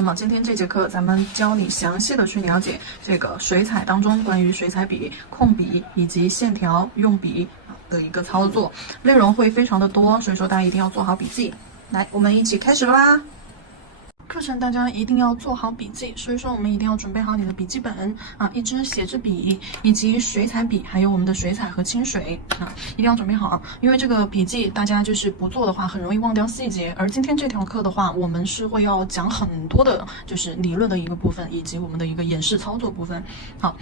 那么今天这节课咱们教你详细的去了解这个水彩当中关于水彩笔、控笔以及线条用笔的一个操作，内容会非常的多，所以说大家一定要做好笔记。来，我们一起开始吧。课程大家一定要做好笔记，所以说我们一定要准备好你的笔记本啊，一支写字笔以及水彩笔，还有我们的水彩和清水啊，一定要准备好，因为这个笔记大家就是不做的话，很容易忘掉细节。而今天这条课的话，我们是会要讲很多的，就是理论的一个部分，以及我们的一个演示操作部分。好，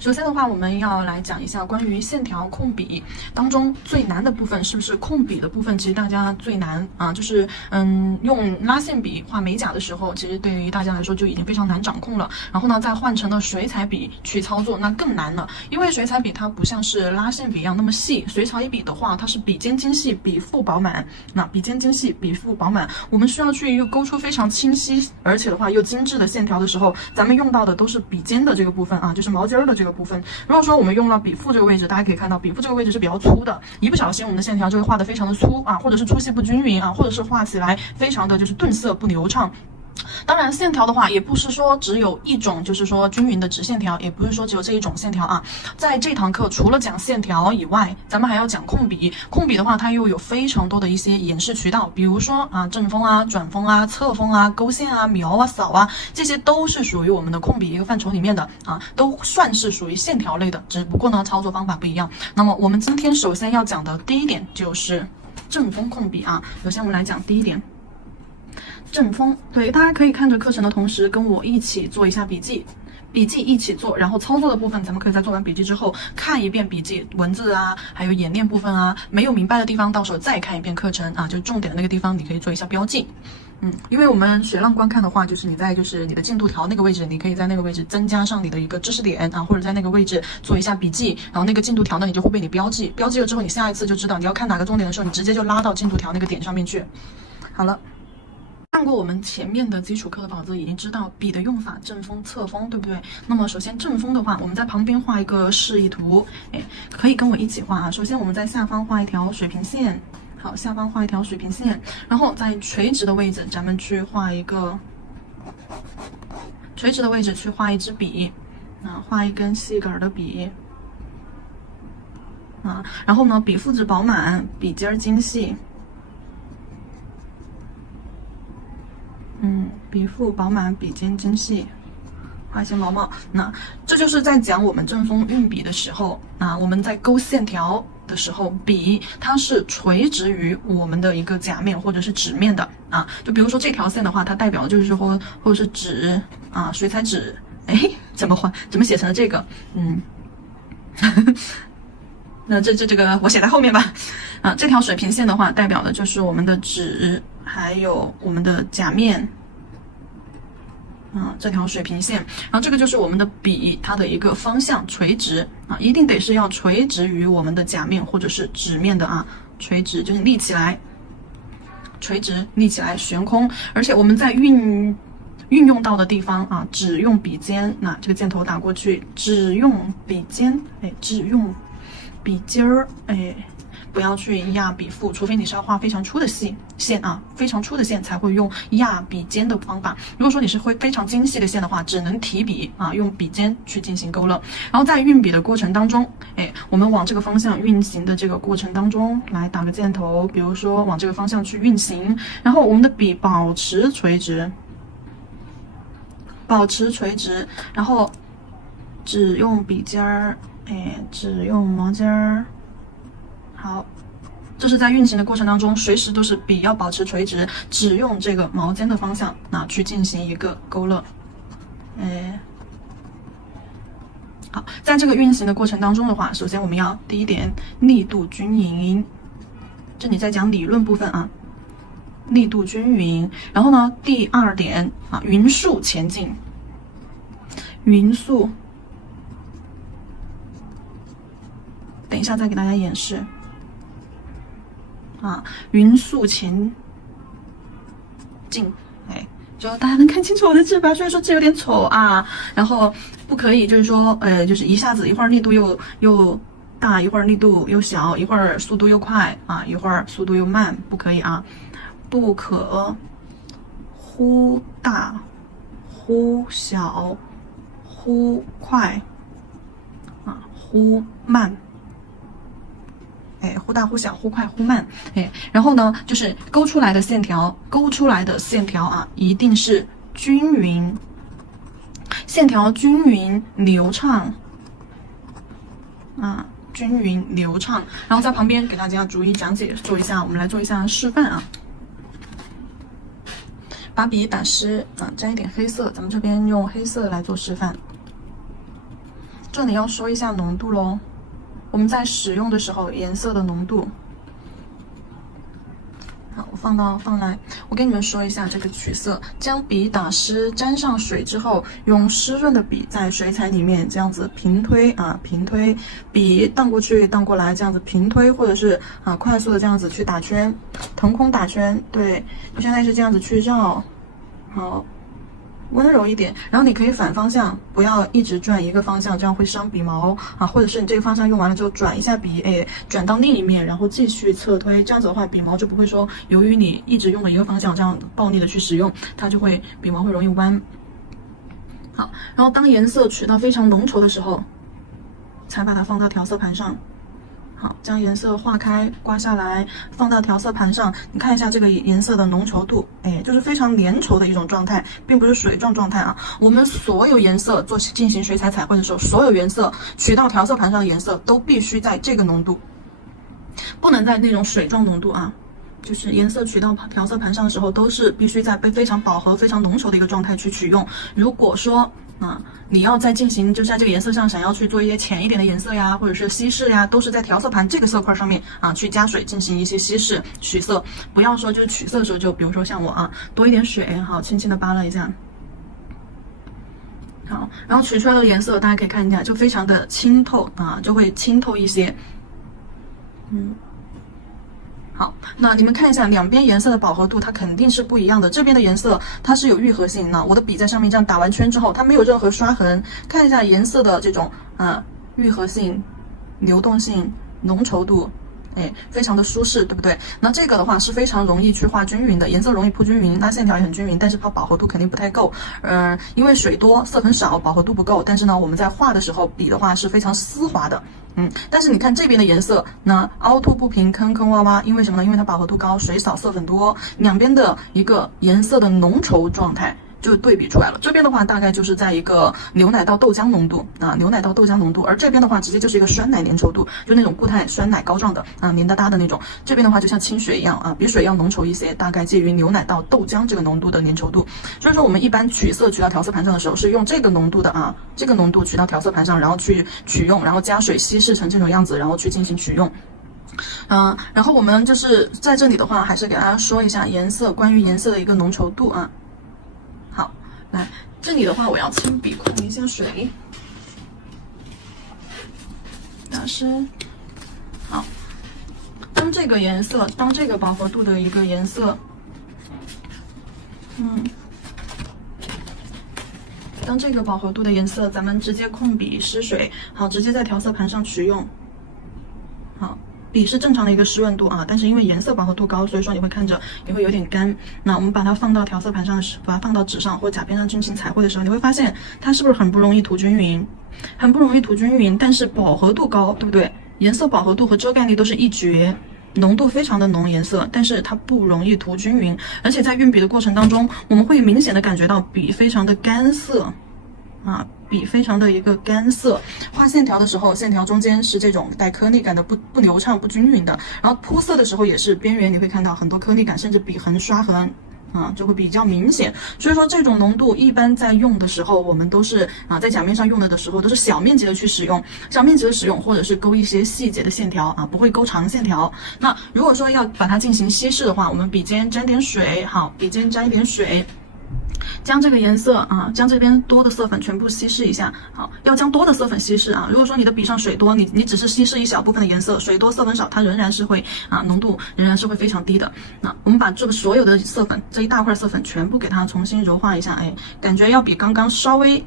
首先的话，我们要来讲一下关于线条控笔当中最难的部分，是不是控笔的部分？其实大家最难啊，就是用拉线笔画美甲的时候，其实对于大家来说就已经非常难掌控了。然后呢，再换成了水彩笔去操作，那更难了。因为水彩笔它不像是拉线笔一样那么细，水彩笔的话，它是笔尖精细，笔腹饱满。那笔尖精细，笔腹饱满，我们需要去又勾出非常清晰，而且的话又精致的线条的时候，咱们用到的都是笔尖的这个部分啊，就是毛尖的这个部分。如果说我们用到笔腹这个位置，大家可以看到笔腹这个位置是比较粗的，一不小心我们的线条就会画得非常的粗啊，或者是粗细不均匀啊，或者是画起来非常的就是顿色不流畅。当然线条的话也不是说只有一种，就是说均匀的直线条，也不是说只有这一种线条啊。在这堂课除了讲线条以外，咱们还要讲控笔。控笔的话它又有非常多的一些演示渠道，比如说啊正锋啊、转锋啊、侧锋啊、勾线啊、描啊、扫啊，这些都是属于我们的控笔一个范畴里面的啊，都算是属于线条类的，只不过呢操作方法不一样。那么我们今天首先要讲的第一点就是正锋控笔啊。首先我们来讲第一点，正锋。对，大家可以看着课程的同时跟我一起做一下笔记，笔记一起做，然后操作的部分咱们可以在做完笔记之后看一遍笔记文字啊，还有演练部分啊，没有明白的地方到时候再看一遍课程啊，就重点的那个地方你可以做一下标记。因为我们学浪观看的话，就是你在就是你的进度条那个位置，你可以在那个位置增加上你的一个知识点啊，或者在那个位置做一下笔记，然后那个进度条呢，你就会被你标记了之后，你下一次就知道你要看哪个重点的时候，你直接就拉到进度条那个点上面去。好了。看过我们前面的基础课的宝子已经知道笔的用法，正锋、侧锋，对不对？那么首先正锋的话，我们在旁边画一个示意图，可以跟我一起画啊。首先我们在下方画一条水平线，好，下方画一条水平线，然后在垂直的位置，咱们去画一个垂直的位置去画一支笔，啊，画一根细杆的笔，啊，然后呢，笔腹质饱满，笔尖精细。笔腹饱满，笔尖精细，画一些毛毛。那这就是在讲我们正锋运笔的时候啊，我们在勾线条的时候，笔它是垂直于我们的一个甲面或者是纸面的啊。就比如说这条线的话，它代表的就是说或者是纸啊，水彩纸。怎么写成了这个？那这个我写在后面吧。啊，这条水平线的话，代表的就是我们的纸，还有我们的甲面。这条水平线，然后这个就是我们的笔，它的一个方向垂直啊，一定得是要垂直于我们的甲面或者是纸面的啊，垂直就是立起来，垂直立起来悬空，而且我们在运用到的地方啊，只用笔尖，那这个箭头打过去，只用笔尖，只用笔尖儿，不要去压笔腹，除非你是要画非常粗的线啊，非常粗的线才会用压笔尖的方法。如果说你是会非常精细的线的话，只能提笔啊，用笔尖去进行勾勒。然后在运笔的过程当中，我们往这个方向运行的这个过程当中，来打个箭头，比如说往这个方向去运行，然后我们的笔保持垂直，然后只用笔尖儿，只用毛尖儿。好，这是在运行的过程当中，随时都是笔要保持垂直，只用这个毛尖的方向去进行一个勾勒。好，在这个运行的过程当中的话，首先我们要第一点力度均匀，这里在讲理论部分啊，力度均匀。然后呢，第二点啊，匀速前进，匀速。等一下再给大家演示。匀速前进，就大家能看清楚我的字吧？虽然说字有点丑啊，然后不可以就是说，就是一下子一会儿力度又大，一会儿力度又小，一会儿速度又快啊，一会儿速度又慢，不可以啊，不可忽大忽小忽快啊，忽慢。忽大忽小，忽快忽慢。然后呢，就是勾出来的线条啊，一定是均匀，线条均匀流畅啊，均匀流畅。然后在旁边给大家逐一讲解做一下，我们来做一下示范啊。把笔打湿啊，沾一点黑色，咱们这边用黑色来做示范。这里要说一下浓度咯。我们在使用的时候，颜色的浓度。好，我放来，我跟你们说一下这个取色。将笔打湿，沾上水之后，用湿润的笔在水彩里面这样子平推啊，平推，笔荡过去荡过来，这样子平推，或者是快速的这样子去打圈，腾空打圈。对，就现在是这样子去绕，好。温柔一点，然后你可以反方向，不要一直转一个方向，这样会伤笔毛啊。或者是你这个方向用完了之后，转一下笔，转到另一面，然后继续侧推，这样子的话，笔毛就不会说，由于你一直用的一个方向，这样暴力的去使用，它就会笔毛会容易弯。好，然后当颜色取到非常浓稠的时候，才把它放到调色盘上。好，将颜色化开，刮下来，放到调色盘上。你看一下这个颜色的浓稠度，就是非常粘稠的一种状态，并不是水状状态啊。我们所有颜色进行水彩彩绘的时候，所有颜色取到调色盘上的颜色都必须在这个浓度，不能在那种水状浓度啊。就是颜色取到调色盘上的时候，都是必须在非常饱和、非常浓稠的一个状态去取用。如果说你要再进行就在这个颜色上想要去做一些浅一点的颜色呀，或者是稀释呀，都是在调色盘这个色块上面去加水进行一些稀释取色。不要说就是取色的时候，就比如说像我多一点水，好，轻轻的扒拉一下。好，然后取出来的颜色大家可以看一下，就非常的清透就会清透一些。好，那你们看一下两边颜色的饱和度，它肯定是不一样的。这边的颜色它是有愈合性的，我的笔在上面这样打完圈之后，它没有任何刷痕。看一下颜色的这种愈合性、流动性、浓稠度，非常的舒适，对不对？那这个的话是非常容易去画均匀的，颜色容易铺均匀，拉线条也很均匀，但是它饱和度肯定不太够。因为水多，色很少，饱和度不够。但是呢，我们在画的时候，笔的话是非常丝滑的。但是你看这边的颜色，那凹凸不平，坑坑洼洼，因为什么呢？因为它饱和度高，水少色粉多，两边的一个颜色的浓稠状态就对比出来了。这边的话大概就是在一个牛奶到豆浆浓度牛奶到豆浆浓度，而这边的话直接就是一个酸奶粘稠度，就那种固态酸奶膏状的黏哒哒的那种。这边的话就像清水一样比水要浓稠一些，大概介于牛奶到豆浆这个浓度的粘稠度。所以说我们一般取色取到调色盘上的时候，是用这个浓度的这个浓度取到调色盘上，然后去取用，然后加水稀释成这种样子，然后去进行取用。然后我们就是在这里的话，还是给大家说一下颜色，关于颜色的一个浓稠度好，来这里的话，我要轻笔控一下水，打湿。好，当这个颜色，当这个饱和度的一个颜色，当这个饱和度的颜色，咱们直接控笔湿水，好，直接在调色盘上取用。好。笔是正常的一个湿润度但是因为颜色饱和度高，所以说你会看着也会有点干。那我们把它放到调色盘上的时候，把它放到纸上或甲边上进行彩绘的时候，你会发现它是不是很不容易涂均匀，但是饱和度高，对不对？颜色饱和度和遮盖力都是一绝，浓度非常的浓颜色，但是它不容易涂均匀，而且在运笔的过程当中，我们会明显的感觉到笔非常的干涩笔非常的一个干涩，画线条的时候，线条中间是这种带颗粒感的不流畅不均匀的，然后铺色的时候也是边缘你会看到很多颗粒感，甚至笔痕刷痕就会比较明显。所以说这种浓度一般在用的时候，我们都是在甲面上用的时候都是小面积的去使用，或者是勾一些细节的线条不会勾长线条。那如果说要把它进行稀释的话，我们笔尖沾点水，好，笔尖沾一点水。将这个颜色将这边多的色粉全部稀释一下。好，要将多的色粉稀释如果说你的笔上水多，你只是稀释一小部分的颜色，水多色粉少，它仍然是会浓度仍然是会非常低的。那我们把这个所有的色粉，这一大块色粉全部给它重新柔化一下，感觉要比刚刚稍微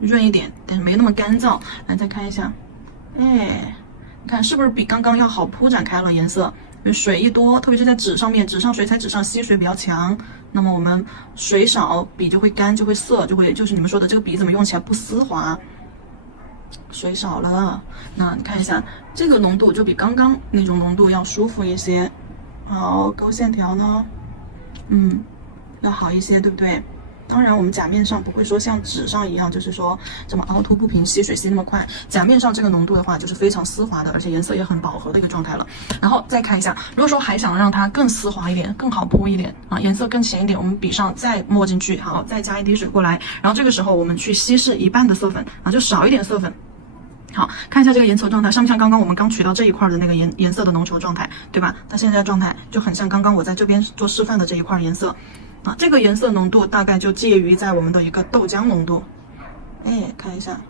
润一点，但是没那么干燥。来再看一下，你看是不是比刚刚要好铺展开了颜色？水一多，特别是在纸上面，水彩纸上吸水比较强，那么我们水少，笔就会干，就会涩，就是你们说的这个笔怎么用起来不丝滑？水少了，那你看一下这个浓度就比刚刚那种浓度要舒服一些。好，勾线条呢，要好一些，对不对？当然，我们甲面上不会说像纸上一样，就是说这么凹凸不平、吸水吸那么快。甲面上这个浓度的话，就是非常丝滑的，而且颜色也很饱和的一个状态了。然后再看一下，如果说还想让它更丝滑一点、更好铺一点啊，颜色更浅一点，我们笔上再抹进去，好，再加一滴水过来。然后这个时候我们去稀释一半的色粉啊，就少一点色粉。好，看一下这个颜色状态，像不像刚刚我们刚取到这一块的那个颜色的浓稠状态，对吧？它现在状态就很像刚刚我在这边做示范的这一块颜色。啊，这个颜色浓度大概就介于在我们的一个豆浆浓度，看一下，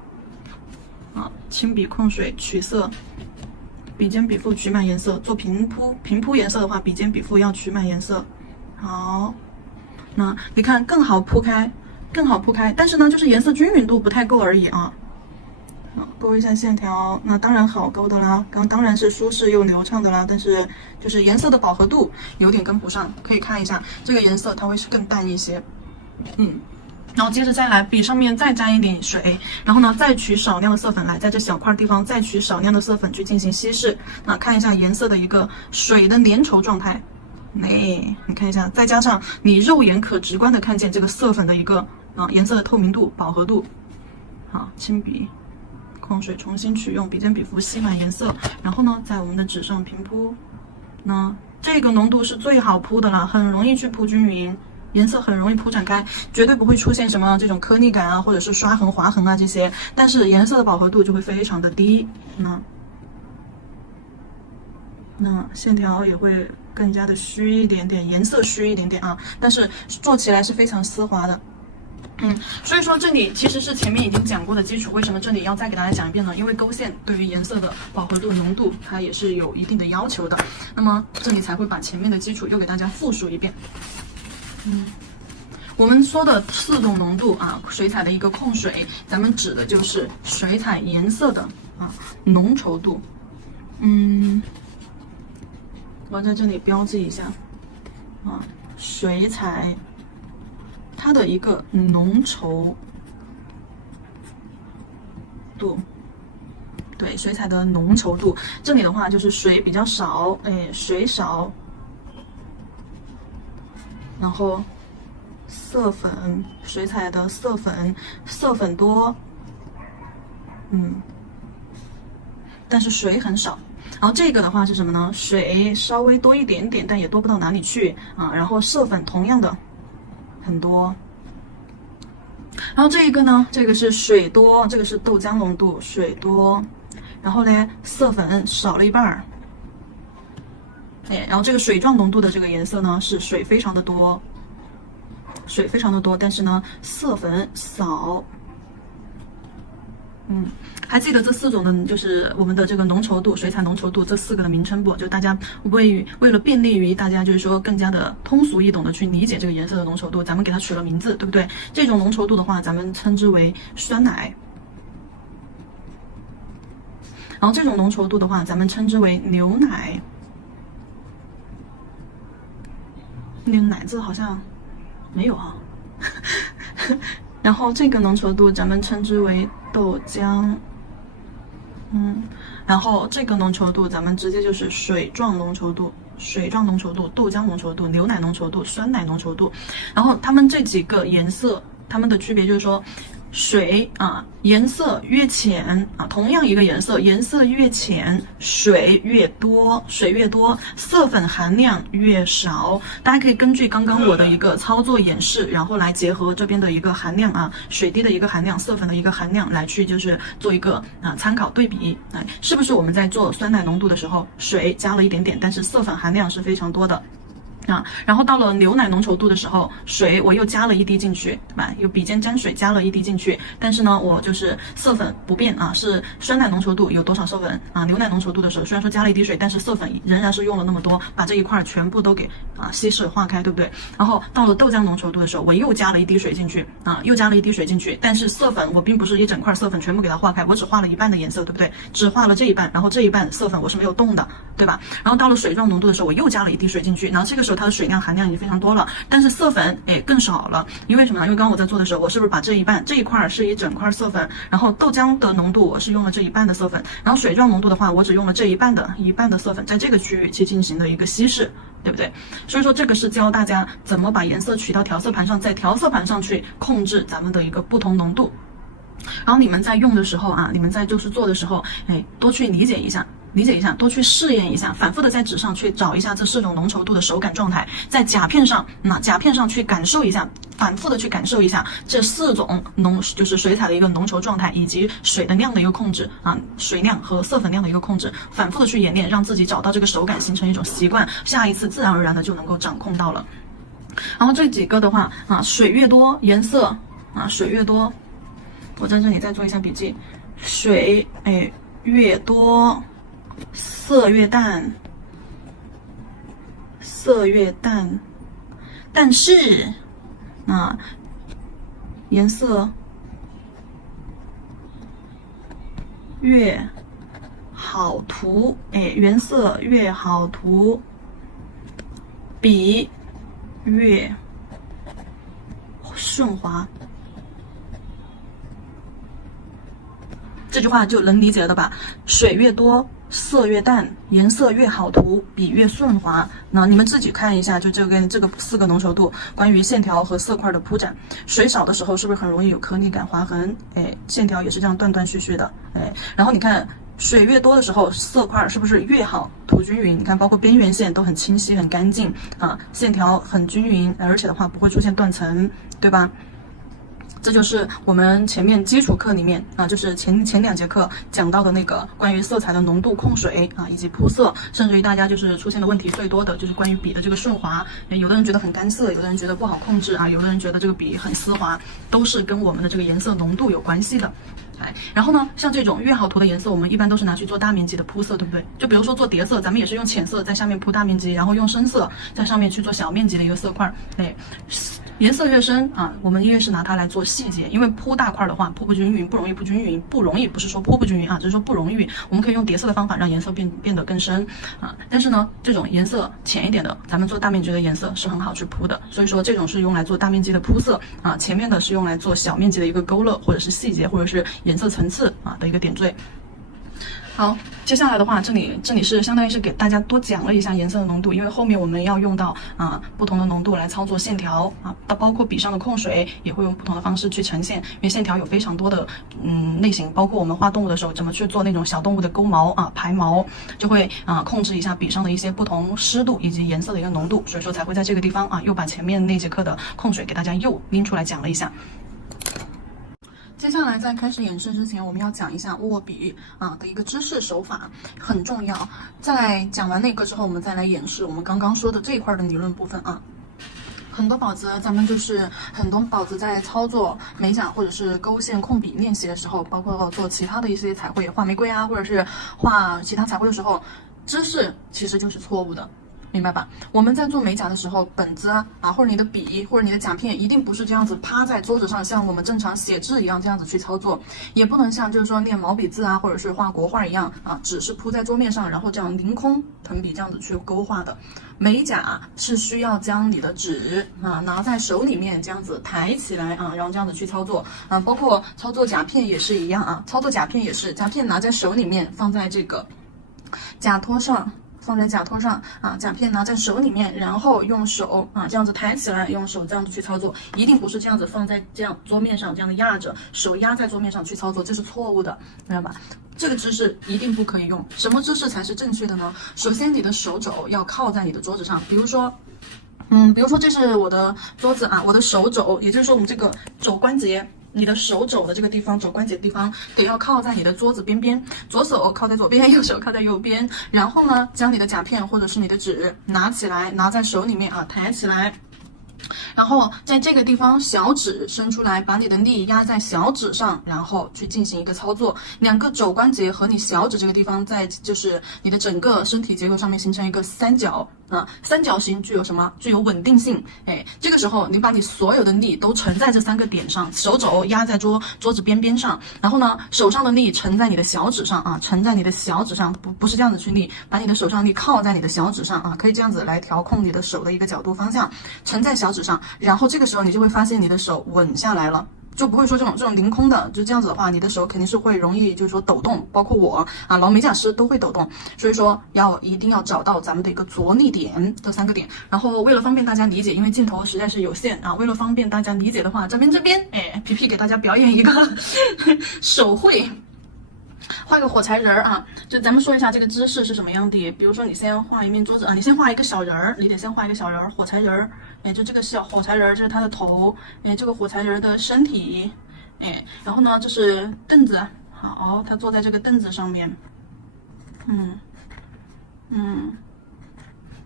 啊，轻笔控水取色，笔尖笔腹取满颜色，做平铺颜色的话，笔尖笔腹要取满颜色。好，那你看更好铺开，但是呢，就是颜色均匀度不太够而已啊。勾一下线条，那当然好勾的啦，当然是舒适又流畅的啦，但是就是颜色的饱和度有点跟不上，可以看一下这个颜色它会是更淡一些，然后接着再来笔上面再沾一点水，然后呢再取少量的色粉来在这小块地方再取少量的色粉去进行稀释，那看一下颜色的一个水的粘稠状态，你看一下，再加上你肉眼可直观的看见这个色粉的一个颜色的透明度、饱和度，好，轻笔控水重新取用，笔尖笔腹吸满颜色，然后呢在我们的纸上平铺，那这个浓度是最好铺的了，很容易去铺均匀，颜色很容易铺展开，绝对不会出现什么这种颗粒感啊，或者是刷痕划痕啊这些，但是颜色的饱和度就会非常的低，那线条也会更加的虚一点点，颜色虚一点点啊，但是做起来是非常丝滑的。所以说这里其实是前面已经讲过的基础，为什么这里要再给大家讲一遍呢？因为勾线对于颜色的饱和度、浓度，它也是有一定的要求的。那么这里才会把前面的基础又给大家复述一遍。我们说的4种浓度啊，水彩的一个控水，咱们指的就是水彩颜色的浓稠度。我在这里标记一下水彩它的一个浓稠度，对，水彩的浓稠度，这里的话就是水比较少，水少，然后色粉，水彩的色粉多，但是水很少。然后这个的话是什么呢？水稍微多一点点，但也多不到哪里去啊。然后色粉同样的很多。然后这一个呢，这个是水多，这个是豆浆浓度，水多。然后呢，色粉少了一半儿。然后这个水状浓度的这个颜色呢，是水非常的多，但是呢，色粉少。还记得这4种呢，就是我们的这个浓稠度、水彩浓稠度这4个的名称不？就大家为了便利于大家，就是说更加的通俗易懂的去理解这个颜色的浓稠度，咱们给它取了名字，对不对？这种浓稠度的话，咱们称之为酸奶。然后这种浓稠度的话，咱们称之为牛奶。那个奶字好像没有啊。然后这个浓稠度咱们称之为豆浆，然后这个浓稠度咱们直接就是水状浓稠度、豆浆浓稠度、牛奶浓稠度、酸奶浓稠度。然后它们这几个颜色，它们的区别就是说，水颜色越浅同样一个颜色，颜色越浅，水越多，色粉含量越少。大家可以根据刚刚我的一个操作演示，然后来结合这边的一个含量水滴的一个含量，色粉的一个含量来去就是做一个参考对比，是不是我们在做酸奶浓度的时候，水加了一点点，但是色粉含量是非常多的。然后到了牛奶浓稠度的时候，水我又加了1滴进去，对吧？有笔尖沾水加了1滴进去，但是呢，我就是色粉不变是酸奶浓稠度有多少色粉牛奶浓稠度的时候，虽然说加了1滴水，但是色粉仍然是用了那么多，把这一块全部都给稀释化开，对不对？然后到了豆浆浓稠度的时候，我又加了1滴水进去但是色粉我并不是一整块色粉全部给它化开，我只化了一半的颜色，对不对？只化了这一半，然后这一半色粉我是没有动的，对吧？然后到了水状浓度的时候，我又加了1滴水进去，然后这个时候说它的水量含量已经非常多了，但是色粉更少了。因为什么呢？因为刚刚我在做的时候，我是不是把这一半这一块是一整块色粉，然后豆浆的浓度我是用了这一半的色粉，然后水状浓度的话，我只用了这一半的色粉，在这个区域去进行的一个稀释，对不对？所以说这个是教大家怎么把颜色取到调色盘上，在调色盘上去控制咱们的一个不同浓度。然后你们在用的时候啊，你们在就是做的时候，多去理解一下，多去试验一下，反复的在纸上去找一下这4种浓稠度的手感状态，在甲片上去感受一下，反复的去感受一下这4种就是水彩的一个浓稠状态，以及水的量的一个控制啊，水量和色粉量的一个控制，反复的去演练，让自己找到这个手感，形成一种习惯，下一次自然而然的就能够掌控到了。然后这几个的话啊，水越多颜色啊，水越多，我在这里再做一下笔记，水越多色越淡，但是颜色越好涂，原色越好涂，笔越顺滑。这句话就能理解了吧？水越多色越淡，颜色越好涂，笔越顺滑。那你们自己看一下，就这个4个浓稠度，关于线条和色块的铺展。水少的时候是不是很容易有颗粒感、划痕？线条也是这样断断续续的。然后你看水越多的时候，色块是不是越好涂均匀？你看，包括边缘线都很清晰、很干净啊，线条很均匀，而且的话不会出现断层，对吧？这就是我们前面基础课里面啊，就是前2节课讲到的那个关于色彩的浓度控水啊，以及铺色，甚至于大家就是出现的问题最多的就是关于笔的这个顺滑，有的人觉得很干涩，有的人觉得不好控制啊，有的人觉得这个笔很丝滑，都是跟我们的这个颜色浓度有关系的。然后呢，像这种越好涂的颜色，我们一般都是拿去做大面积的铺色，对不对？就比如说做叠色，咱们也是用浅色在下面铺大面积，然后用深色在上面去做小面积的一个色块。颜色越深啊，我们越是拿它来做细节，因为铺大块的话铺不均匀，不容易不是说铺不均匀啊，只是说不容易。我们可以用叠色的方法让颜色变得更深啊，但是呢，这种颜色浅一点的，咱们做大面积的颜色是很好去铺的，所以说这种是用来做大面积的铺色啊，前面的是用来做小面积的一个勾勒或者是细节或者是颜色层次啊的一个点缀。好，接下来的话，这里是相当于是给大家多讲了一下颜色的浓度，因为后面我们要用到不同的浓度来操作线条啊，包括笔上的控水也会用不同的方式去呈现，因为线条有非常多的类型，包括我们画动物的时候怎么去做那种小动物的勾毛啊、排毛，就会控制一下笔上的一些不同湿度以及颜色的一个浓度，所以说才会在这个地方又把前面那节课的控水给大家又拎出来讲了一下。接下来在开始演示之前，我们要讲一下握笔的一个知识手法，很重要。在讲完那个之后，我们再来演示我们刚刚说的这一块的理论部分啊。很多宝子在操作美甲或者是勾线控笔练习的时候，包括做其他的一些彩绘，画玫瑰啊，或者是画其他彩绘的时候，知识其实就是错误的。明白吧？我们在做美甲的时候，本子或者你的笔或者你的甲片，一定不是这样子趴在桌子上，像我们正常写字一样这样子去操作，也不能像就是说练毛笔字或者是画国画一样只是铺在桌面上，然后这样凌空腾笔这样子去勾画的。美甲是需要将你的纸拿在手里面，这样子抬起来然后这样子去操作包括操作甲片也是一样操作甲片也是，甲片拿在手里面，放在这个甲托上。甲片拿在手里面，然后用手这样子抬起来，用手这样子去操作，一定不是这样子放在这样桌面上这样的压着，手压在桌面上去操作，这是错误的，明白吧？这个姿势一定不可以用。什么姿势才是正确的呢？首先你的手肘要靠在你的桌子上，比如说这是我的桌子我的手肘，也就是说我们这个肘关节。你的手肘的这个地方，肘关节的地方得要靠在你的桌子边边，左手靠在左边，右手靠在右边。然后呢，将你的甲片或者是你的纸拿起来，拿在手里面抬起来，然后在这个地方小指伸出来，把你的力压在小指上，然后去进行一个操作。两个肘关节和你小指这个地方在就是你的整个身体结构上面形成一个三角啊，三角形具有什么？具有稳定性。哎，这个时候你把你所有的力都沉在这3个点上，手肘压在桌子边边上，然后呢手上的力沉在你的小指上啊，沉在你的小指上，不是这样子去力，把你的手上的力靠在你的小指上啊，可以这样子来调控你的手的一个角度方向，沉在小指上。然后这个时候你就会发现你的手稳下来了，就不会说这种凌空的，就这样子的话，你的手肯定是会容易就是说抖动，包括我啊，劳美甲师都会抖动，所以说一定要找到咱们的一个着力点，这3个点。然后为了方便大家理解，因为镜头实在是有限啊，为了方便大家理解的话，这边，哎，皮皮给大家表演一个手绘。画个火柴人啊，就咱们说一下这个姿势是什么样的。比如说你先画一面桌子啊，你先画一个小人儿，你得先画一个小人儿，火柴人儿，哎，就这个小火柴人儿，这是他的头，哎，这个火柴人的身体，哎，然后呢，这是凳子，好，他坐在这个凳子上面，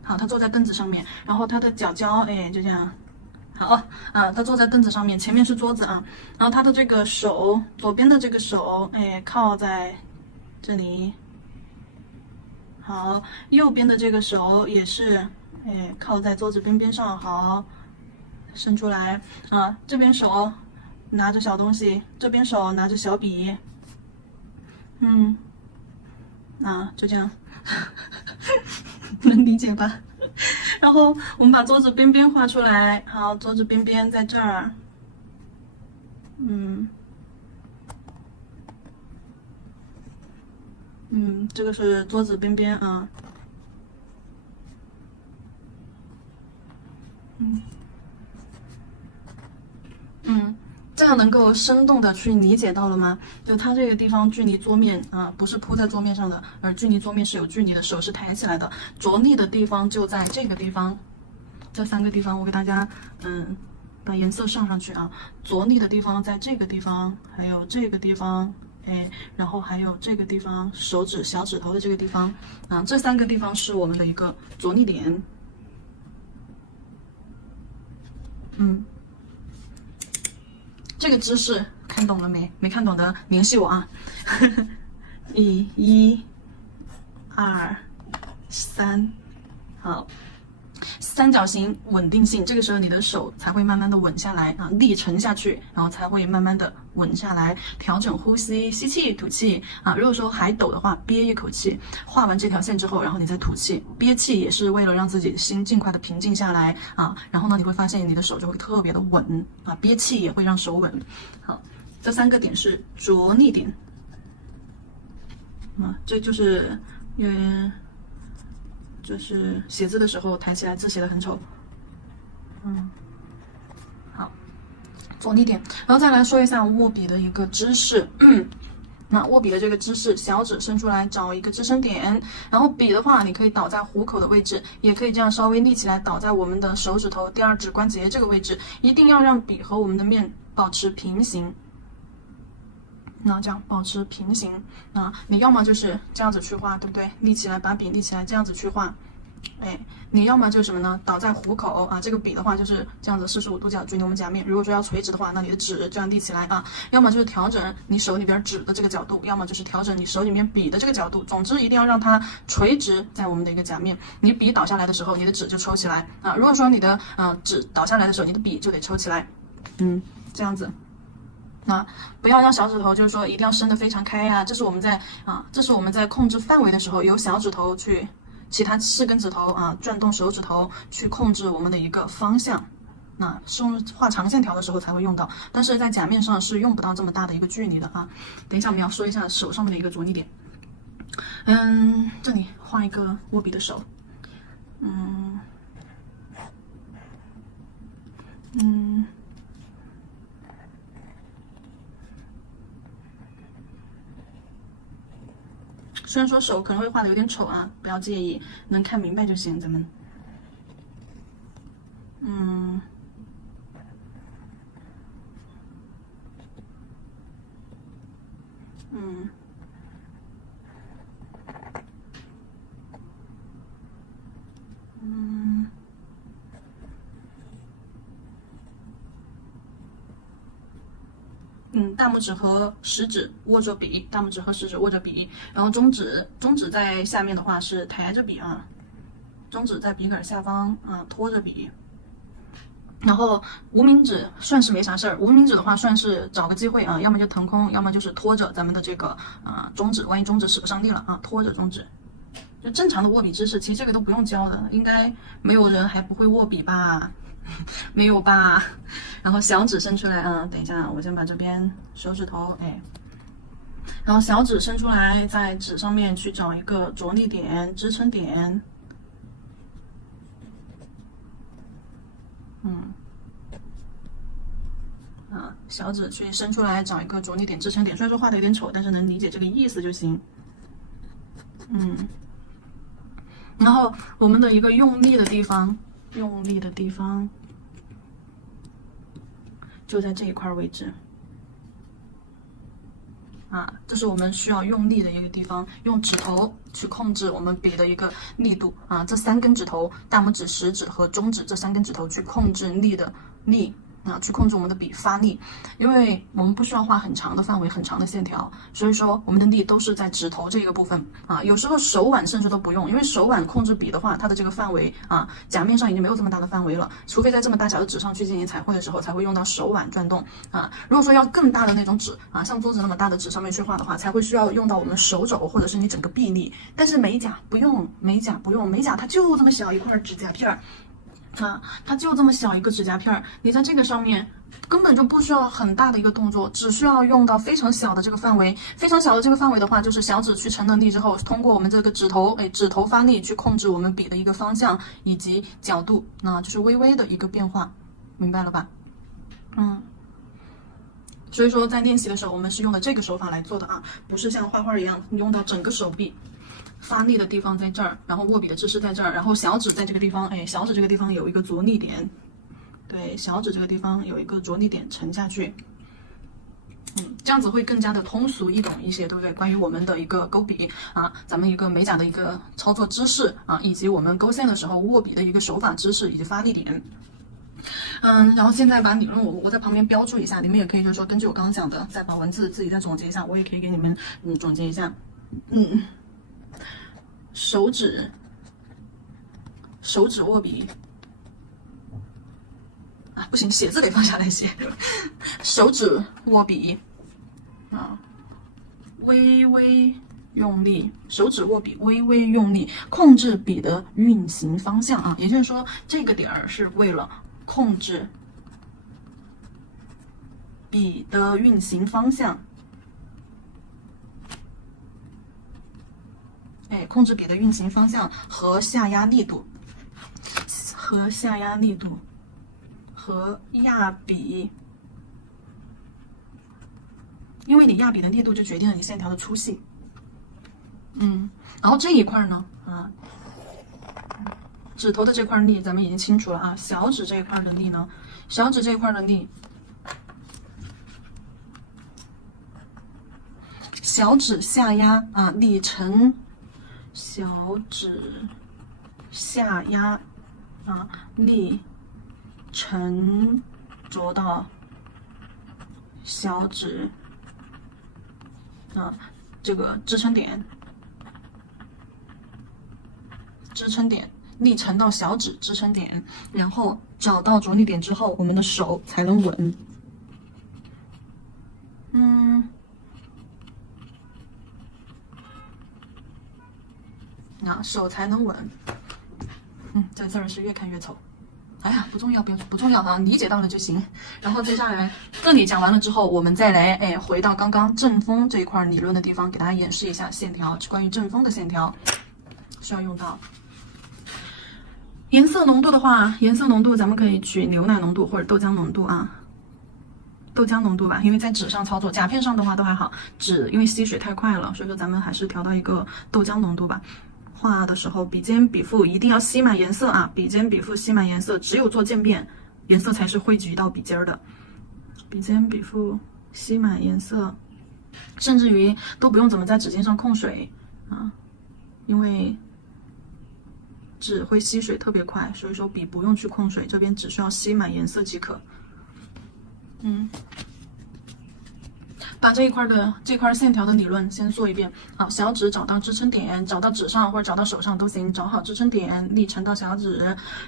好，他坐在凳子上面，然后他的脚脚，哎，就这样。好啊，他坐在凳子上面，前面是桌子啊，然后他的这个手，左边的这个手，哎，靠在这里。好，右边的这个手也是，哎，靠在桌子边边上。好，伸出来啊，这边手拿着小东西，这边手拿着小笔。就这样，能理解吧？然后我们把桌子边边画出来，好，桌子边边在这儿，这个是桌子边边啊，这样能够生动的去理解到了吗？就它这个地方距离桌面啊，不是铺在桌面上的，而距离桌面是有距离的，手是抬起来的，着力的地方就在这个地方。这3个地方我给大家把颜色上去啊，着力的地方在这个地方，还有这个地方，哎，然后还有这个地方，手指小指头的这个地方啊，这3个地方是我们的一个着力点。这个姿势看懂了没？没看懂的联系我啊。1、2、3，好。三角形稳定性，这个时候你的手才会慢慢的稳下来啊，力沉下去，然后才会慢慢的稳下来。调整呼吸，吸气吐气啊。如果说还抖的话，憋一口气。画完这条线之后，然后你再吐气，憋气也是为了让自己的心尽快的平静下来啊。然后呢，你会发现你的手就会特别的稳啊，憋气也会让手稳。好，这3个点是着力点啊，这就是就是写字的时候抬起来，字写的很丑。好，着力点，然后再来说一下握笔的一个姿势。那握笔的这个姿势，小指伸出来找一个支撑点，然后笔的话，你可以倒在虎口的位置，也可以这样稍微立起来，倒在我们的手指头第2指关节这个位置，一定要让笔和我们的面保持平行。那这样保持平行啊，你要么就是这样子去画，对不对？立起来，把笔立起来，这样子去画。哎，你要么就是什么呢？倒在虎口啊，这个笔的话就是这样子45度角距离我们甲面。如果说要垂直的话，那你的指这样立起来啊。要么就是调整你手里边指的这个角度，要么就是调整你手里面笔的这个角度。总之一定要让它垂直在我们的一个甲面。你笔倒下来的时候，你的指就抽起来啊。如果说你的指倒下来的时候，你的笔就得抽起来。这样子。那不要让小指头就是说一定要伸得非常开啊，这是我们在控制范围的时候，由小指头去其他4根指头啊转动手指头去控制我们的一个方向。那画长线条的时候才会用到，但是在甲面上是用不到这么大的一个距离的啊。等一下我们要说一下手上面的一个着力点。这里画一个握笔的手。虽然说手可能会画的有点丑啊，不要介意，能看明白就行。咱们，大拇指和食指握着笔，大拇指和食指握着笔，然后中指在下面的话是抬着笔啊，中指在笔杆下方托着笔。然后无名指算是没啥事儿，无名指的话算是找个机会啊，要么就腾空，要么就是拖着咱们的这个中指，万一中指使不上力了啊，拖着中指。就正常的握笔姿势，其实这个都不用教的，应该没有人还不会握笔吧？没有吧？然后小指伸出来等一下，我先把这边手指头然后小指伸出来，在纸上面去找一个着力点、支撑点。小指去伸出来找一个着力点、支撑点，虽然说画的有点丑，但是能理解这个意思就行。然后我们的一个用力的地方就在这一块位置这是我们需要用力的一个地方，用指头去控制我们笔的一个力度这3根指头，大拇指、食指和中指这3根指头去控制力的力。去控制我们的笔发力，因为我们不需要画很长的范围、很长的线条，所以说我们的力都是在指头这个部分有时候手腕甚至都不用，因为手腕控制笔的话，它的这个范围甲面上已经没有这么大的范围了，除非在这么大小的纸上去进行彩绘的时候，才会用到手腕转动如果说要更大的那种纸像桌子那么大的纸上面去画的话，才会需要用到我们的手肘或者是你整个臂力。但是美甲不用，美甲它就这么小一块指甲片儿。它就这么小一个指甲片，你在这个上面根本就不需要很大的一个动作，只需要用到非常小的这个范围。非常小的这个范围的话，就是小指去承了力之后，通过我们这个指头发力去控制我们笔的一个方向以及角度，就是微微的一个变化，明白了吧？所以说在练习的时候，我们是用的这个手法来做的不是像画画一样用到整个手臂。发力的地方在这儿，然后握笔的姿势在这儿，然后小指在这个地方，小指这个地方有一个着力点，对，小指这个地方有一个着力点沉下去，这样子会更加的通俗易懂一些，对不对？关于我们的一个勾笔咱们一个美甲的一个操作知识以及我们勾线的时候握笔的一个手法知识以及发力点。然后现在把理论我在旁边标注一下，你们也可以就是说根据我刚刚讲的，再把文字自己再总结一下，我也可以给你们总结一下。手指握笔不行，写字得放下来写。手指握笔微微用力，手指握笔微微用力，控制笔的运行方向也就是说这个点儿是为了控制笔的运行方向。控制笔的运行方向和下压力度，和压笔，因为你压笔的力度就决定了你线条的粗细。然后这一块呢，指头的这块力咱们已经清楚了小指这一块的力呢，小指这一块的力。小指下压力沉，小指下压力沉着到小指这个支撑点，力沉到小指支撑点，然后找到着力点之后，我们的手才能稳。手才能稳。这个字儿是越看越丑。哎呀，不重要，不重要理解到了就行。然后接下来这里讲完了之后，我们再来回到刚刚正风这一块理论的地方，给大家演示一下线条，关于正风的线条需要用到。颜色浓度的话，颜色浓度咱们可以取牛奶浓度或者豆浆浓度豆浆浓度吧，因为在纸上操作，甲片上的话都还好，纸因为吸水太快了，所以说咱们还是调到一个豆浆浓度吧。画的时候，笔尖笔腹一定要吸满颜色笔尖笔腹吸满颜色，只有做渐变，颜色才是汇聚到笔尖的。笔尖笔腹吸满颜色，甚至于都不用怎么在纸巾上控水因为纸会吸水特别快，所以说笔不用去控水，这边只需要吸满颜色即可。把这块线条的理论先做一遍。好，小指找到支撑点，找到指上或者找到手上都行，找好支撑点，力沉到小指，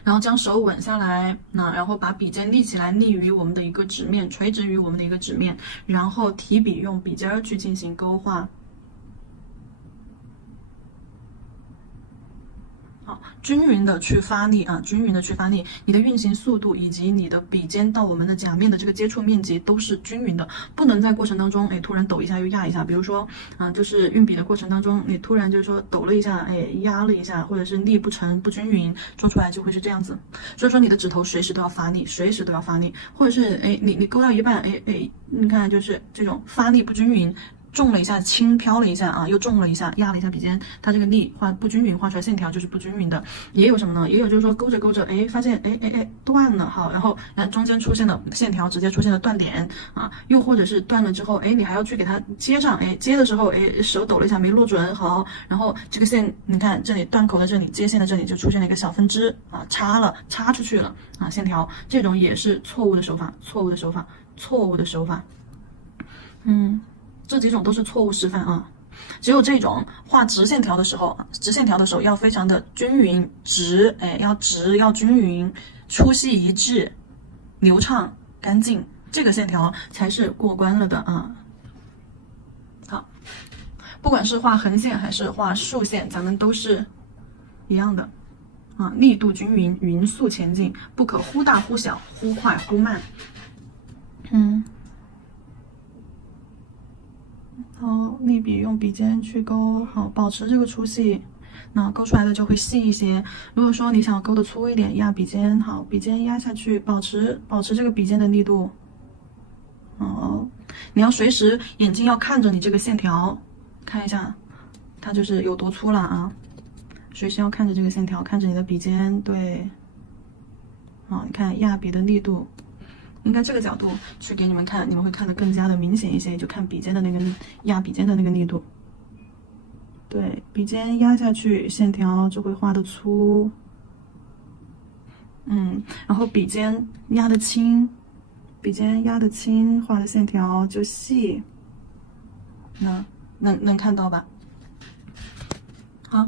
然后将手稳下来，然后把笔尖立起来，立于我们的一个纸面，垂直于我们的一个纸面，然后提笔用笔尖儿去进行勾画。均匀的去发力啊，均匀的去发力，你的运行速度以及你的笔尖到我们的甲面的这个接触面积都是均匀的，不能在过程当中突然抖一下又压一下，比如说就是运笔的过程当中，你突然就是说抖了一下，压了一下，或者是力不成不均匀，做出来就会是这样子。所以说你的指头随时都要发力，随时都要发力，或者是你勾到一半，你看就是这种发力不均匀。重了一下，轻飘了一下啊，又重了一下，压了一下笔尖，它这个力画不均匀，画出来线条就是不均匀的。也有什么呢？也有就是说勾着勾着，发现断了，好，然后中间出现了线条，直接出现了断点啊，又或者是断了之后，你还要去给它接上，接的时候，手抖了一下没落准，好，然后这个线，你看这里断口的这里，接线的这里就出现了一个小分支啊，插出去了啊，线条，这种也是错误的手法，错误的手法，错误的手法，这几种都是错误示范啊！只有这种画直线条的时候，直线条的时候要非常的均匀，直，要直，要均匀，粗细一致，流畅干净，这个线条才是过关了的啊！好，不管是画横线还是画竖线，咱们都是一样的啊，力度均匀，匀速前进，不可忽大忽小，忽快忽慢。好，立笔用笔尖去勾，好，保持这个粗细，那勾出来的就会细一些。如果说你想勾的粗一点，压笔尖，好，笔尖压下去，保持这个笔尖的力度。好，你要随时眼睛要看着你这个线条，看一下它就是有多粗了啊，随时要看着这个线条，看着你的笔尖，对，好，你看压笔的力度。应该这个角度去给你们看，你们会看得更加的明显一些，就看笔尖的那个压笔尖的那个力度。对，笔尖压下去，线条就会画的粗。然后笔尖压的轻，画的线条就细。能看到吧？好。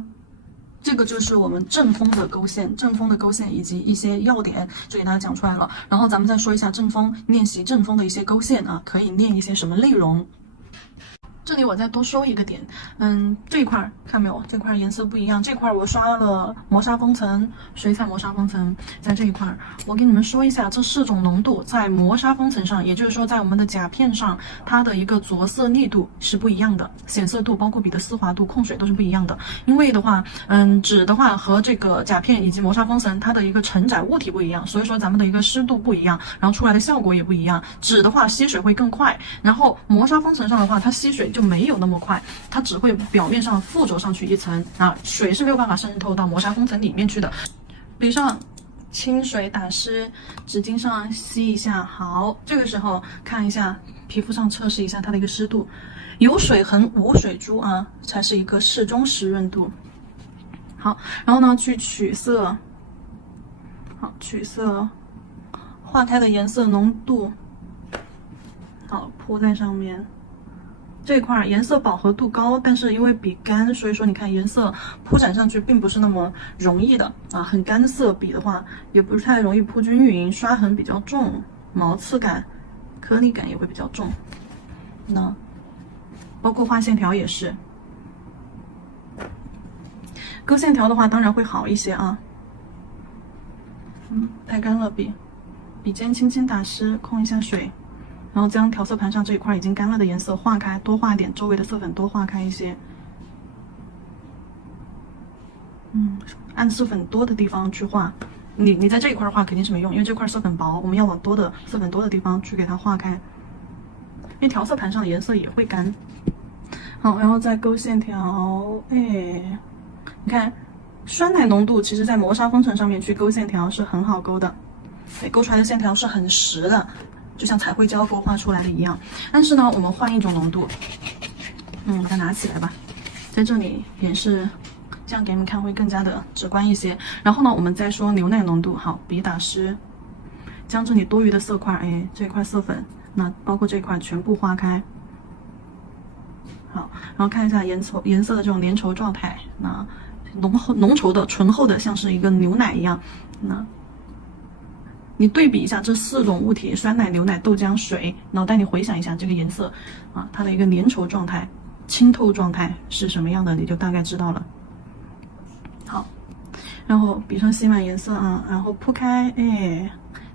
这个就是我们正风的勾线，以及一些要点就给大家讲出来了。然后咱们再说一下正风，练习正风的一些勾线啊，可以练一些什么内容。这里我再多说一个点，这一块看没有？这块颜色不一样，这块我刷了磨砂封层，水彩磨砂封层，在这一块，我给你们说一下，这4种浓度在磨砂封层上，也就是说在我们的甲片上，它的一个着色力度是不一样的，显色度包括笔的丝滑度、控水都是不一样的。因为的话，纸的话和这个甲片以及磨砂封层，它的一个承载物体不一样，所以说咱们的一个湿度不一样，然后出来的效果也不一样。纸的话吸水会更快，然后磨砂封层上的话，它吸水就没有那么快，它只会表面上附着上去一层啊，水是没有办法渗透到磨砂封层里面去的。笔上清水打湿，纸巾上吸一下，好，这个时候看一下皮肤上测试一下它的一个湿度，有水痕无水珠啊，才是一个适中湿润度。好，然后呢去取色，好，取色，画开的颜色浓度，好，铺在上面。这块颜色饱和度高，但是因为笔干，所以说你看颜色铺展上去并不是那么容易的啊。很干涩笔的话，也不是太容易铺均匀，刷痕比较重，毛刺感、颗粒感也会比较重。那包括画线条也是，勾线条的话当然会好一些啊。太干了笔尖轻轻打湿，控一下水。然后将调色盘上这一块已经干了的颜色化开，多画一点，周围的色粉多化开一些。按色粉多的地方去画。你在这一块画肯定是没用，因为这块色粉薄，我们要往色粉多的地方去给它化开。因为调色盘上的颜色也会干。好，然后再勾线条，你看酸奶浓度，其实在磨砂封层上面去勾线条是很好勾的，勾出来的线条是很实的。就像彩绘胶勾画出来的一样，但是呢，我们换一种浓度，把它拿起来吧，在这里演示，这样给你们看会更加的直观一些。然后呢，我们再说牛奶浓度，好，笔打湿，将这里多余的色块，这块色粉，那包括这块全部化开，后看一下颜色的这种粘稠状态，那浓稠的、醇厚的，像是一个牛奶一样。那你对比一下这4种物体：酸奶、牛奶、豆浆、水，脑袋你回想一下这个颜色啊，它的一个粘稠状态、清透状态是什么样的，你就大概知道了。好，然后比上吸满颜色啊，然后铺开，哎，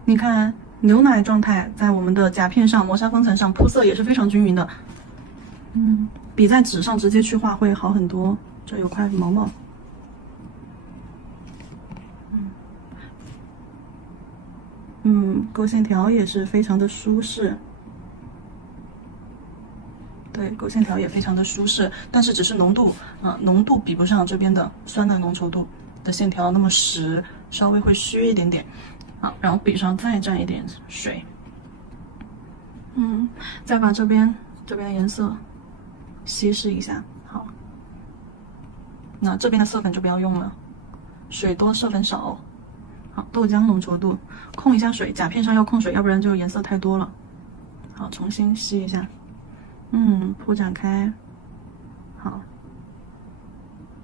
你看牛奶状态在我们的甲片上、磨砂封层上铺色也是非常均匀的，比在纸上直接去画会好很多。这有块毛毛。勾线条也是非常的舒适，对，勾线条也非常的舒适，但是只是浓度浓度比不上这边的酸的浓稠度的线条那么实，稍微会虚一点点。好，然后笔上再蘸一点水，再把这边的颜色稀释一下。好，那这边的色粉就不要用了，水多色粉少。好，豆浆浓稠度控一下水，甲片上要控水，要不然就颜色太多了。好，重新吸一下，铺展开，好，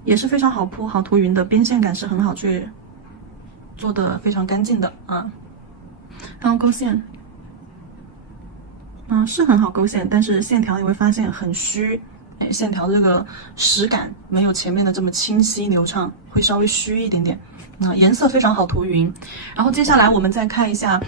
也是非常好铺、好涂匀的，边线感是很好去做的，非常干净的啊。然后勾线，是很好勾线，但是线条你会发现很虚，线条这个实感没有前面的这么清晰流畅，会稍微虚一点点。颜色非常好涂匀，然后接下来我们再看一下，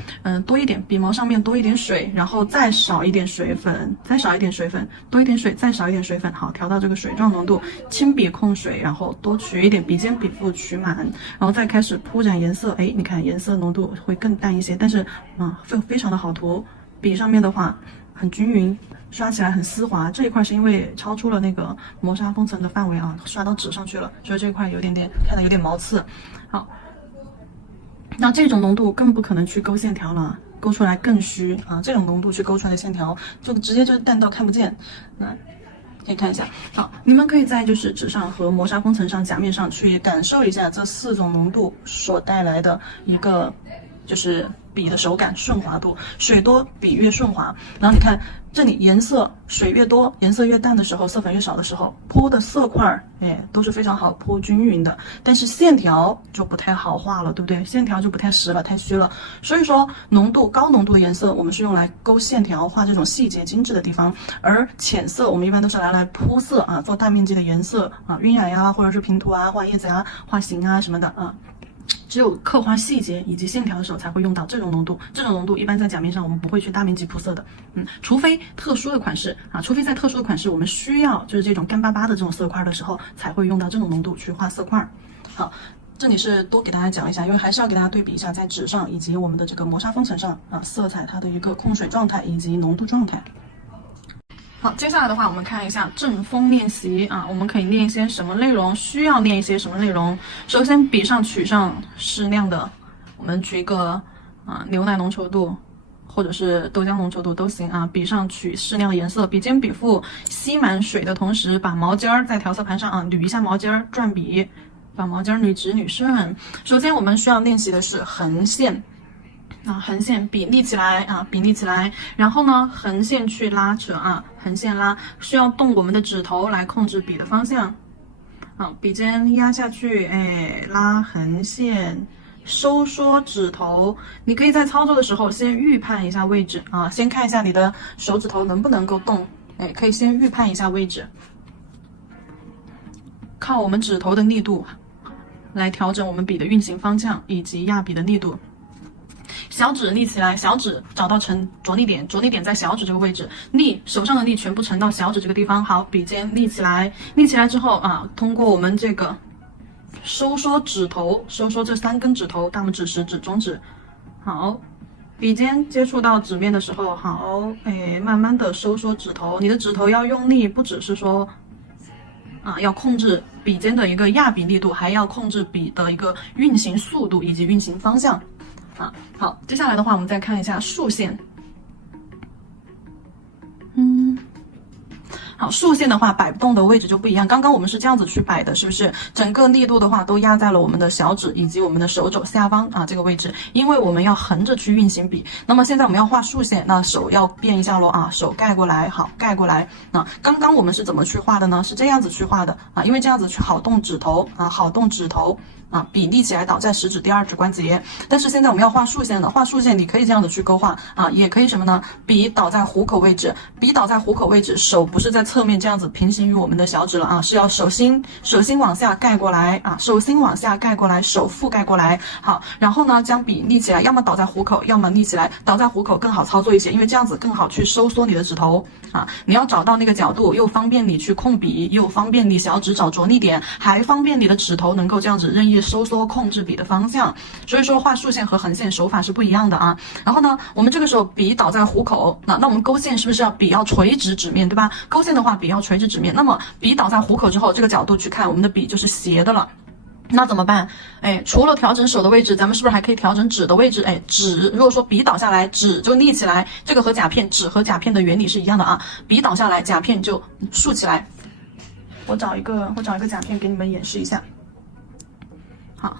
多一点笔毛上面多一点水，然后再少一点水粉，再少一点水粉，多一点水，再少一点水粉，好，调到这个水状浓度，轻笔控水，然后多取一点笔尖笔腹取满，然后再开始铺展颜色，你看颜色浓度会更淡一些，但是非常的好涂，笔上面的话很均匀。刷起来很丝滑，这一块是因为超出了那个磨砂封层的范围啊，刷到纸上去了，所以这一块有点看着有点毛刺。好，那这种浓度更不可能去勾线条了，勾出来更虚啊。这种浓度去勾出来的线条就直接就淡到看不见。那可以看一下，好，你们可以在就是纸上和磨砂封层上、甲面上去感受一下这4种浓度所带来的一个就是笔的手感顺滑度，水多笔越顺滑。然后你看这里颜色水越多，颜色越淡的时候，色粉越少的时候，铺的色块都是非常好铺均匀的，但是线条就不太好画了，对不对？线条就不太实了，太虚了。所以说高浓度的颜色我们是用来勾线条，画这种细节精致的地方，而浅色我们一般都是拿来铺色啊，做大面积的颜色啊，晕染呀，或者是平涂啊，画叶子啊，画形啊什么的啊。只有刻画细节以及线条的时候才会用到这种浓度。这种浓度一般在甲面上我们不会去大面积铺色的，除非特殊的款式啊，除非在特殊的款式我们需要就是这种干巴巴的这种色块的时候，才会用到这种浓度去画色块。好，这里是多给大家讲一下，因为还是要给大家对比一下在纸上以及我们的这个磨砂封层上啊，色彩它的一个控水状态以及浓度状态。好，接下来的话，我们看一下正风练习啊，我们可以练一些什么内容？需要练一些什么内容？首先，笔上取上适量的，我们取一个牛奶浓稠度，或者是豆浆浓稠度都行啊。笔上取适量的颜色，笔尖笔腹吸满水的同时，把毛尖儿在调色盘上捋一下毛尖儿，转笔，把毛尖捋直捋顺。首先，我们需要练习的是横线。横线笔立起来笔立起来，然后呢，横线去拉扯横线拉，需要动我们的指头来控制笔的方向。笔尖压下去，拉横线，收缩指头。你可以在操作的时候先预判一下位置先看一下你的手指头能不能够动，可以先预判一下位置，靠我们指头的力度来调整我们笔的运行方向以及压笔的力度。小指立起来，小指找到着力点，着力点在小指这个位置，手上的力全部沉到小指这个地方。好，笔尖立起来，立起来之后通过我们这个收缩指头，收缩这3根指头，大拇指、食指、中指。好，笔尖接触到纸面的时候，好，慢慢的收缩指头，你的指头要用力，不只是说要控制笔尖的一个压笔力度，还要控制笔的一个运行速度以及运行方向。好，接下来的话，我们再看一下竖线。好，好，竖线的话摆动的位置就不一样，刚刚我们是这样子去摆的，是不是？整个力度的话都压在了我们的小指以及我们的手肘下方啊这个位置，因为我们要横着去运行笔。那么现在我们要画竖线，那手要变一下咯啊，手盖过来，好，盖过来。那刚刚我们是怎么去画的呢？是这样子去画的啊，因为这样子去好动指头啊，好动指头。啊，笔立起来倒在食指第2指关节，但是现在我们要画竖线了，画竖线你可以这样子去勾画啊，也可以什么呢？笔倒在虎口位置，笔倒在虎口位置，手不是在侧面这样子平行于我们的小指了啊，是要手心往下盖过来啊，手心往下盖过来，手覆盖过来，好，然后呢将笔立起来，要么倒在虎口，要么立起来，倒在虎口更好操作一些，因为这样子更好去收缩你的指头啊，你要找到那个角度，又方便你去控笔，又方便你小指找着力点，还方便你的指头能够这样子任意收缩控制笔的方向，所以说画竖线和横线手法是不一样的啊。然后呢，我们这个时候笔倒在虎口，那我们勾线是不是要笔要垂直指面，对吧？勾线的话笔要垂直指面，那么笔倒在虎口之后，这个角度去看，我们的笔就是斜的了。那怎么办？哎，除了调整手的位置，咱们是不是还可以调整指的位置？哎，指如果说笔倒下来，指就立起来，这个和甲片指和甲片的原理是一样的啊。笔倒下来，甲片就竖起来。我找一个甲片给你们演示一下。好，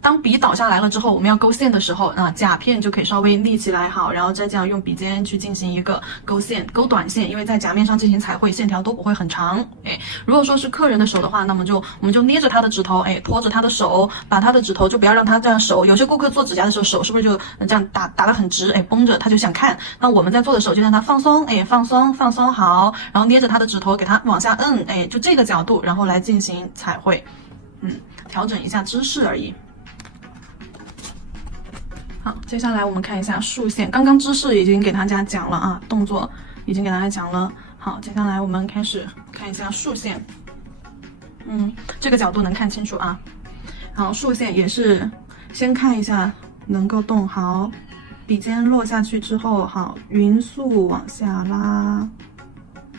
当笔倒下来了之后，我们要勾线的时候啊，甲片就可以稍微立起来，好，然后再这样用笔尖去进行一个勾线，勾短线，因为在甲面上进行彩绘，线条都不会很长。哎，如果说是客人的手的话，那么我们就捏着他的指头，哎，拖着他的手，把他的指头就不要让他这样手。有些顾客做指甲的时候，手是不是就这样打得很直，哎，绷着，他就想看。那我们在做的时候就让他放松，哎，放松，好，然后捏着他的指头给他往下摁，哎，就这个角度，然后来进行彩绘，调整一下姿势而已。好，接下来我们看一下竖线。刚刚姿势已经给大家讲了啊，动作已经给大家讲了。好，接下来我们开始看一下竖线。这个角度能看清楚啊。好，竖线也是先看一下能够动好，笔尖落下去之后，好，匀速往下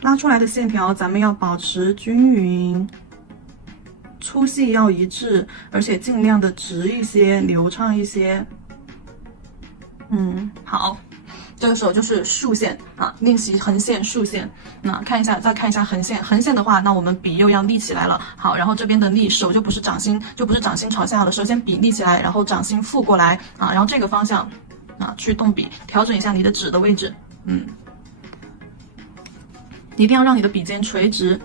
拉出来的线条咱们要保持均匀，粗细要一致，而且尽量的直一些，流畅一些。好，这个时候就是竖线啊，练习横线、竖线。那再看一下横线，横线的话，那我们笔又要立起来了。好，然后这边的立手就不是掌心朝下了，首先笔立起来，然后掌心覆过来啊，然后这个方向啊去动笔，调整一下你的指的位置。一定要让你的笔尖垂直，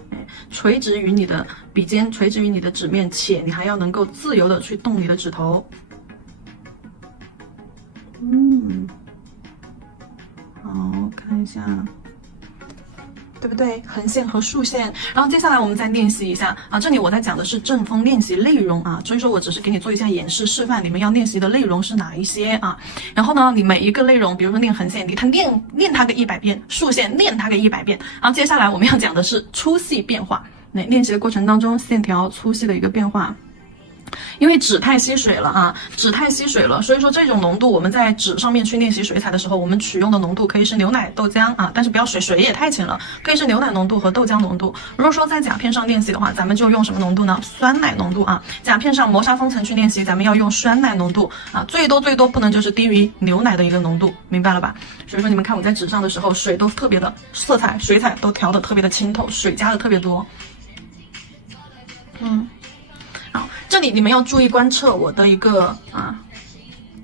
垂直于你的笔尖，垂直于你的指面，且你还要能够自由的去动你的指头。好，看一下，对不对？横线和竖线。然后接下来我们再练习一下啊，这里我在讲的是正风练习内容啊，所以说我只是给你做一下演示示范，你们要练习的内容是哪一些啊？然后呢，你每一个内容，比如说练横线，你练它个100遍，竖线练它个100遍。然后接下来我们要讲的是粗细变化，练习的过程当中线条粗细的一个变化。因为纸太吸水了啊，纸太吸水了，所以说这种浓度我们在纸上面去练习水彩的时候，我们取用的浓度可以是牛奶豆浆啊，但是不要水也太浅了，可以是牛奶浓度和豆浆浓度。如果说在甲片上练习的话，咱们就用什么浓度呢？酸奶浓度啊。甲片上磨砂封层去练习，咱们要用酸奶浓度啊，最多不能就是低于牛奶的一个浓度，明白了吧？所以说你们看我在纸上的时候，水都特别的色彩，水彩都调的特别的清透，水加的特别多。好，这里你们要注意观测我的一个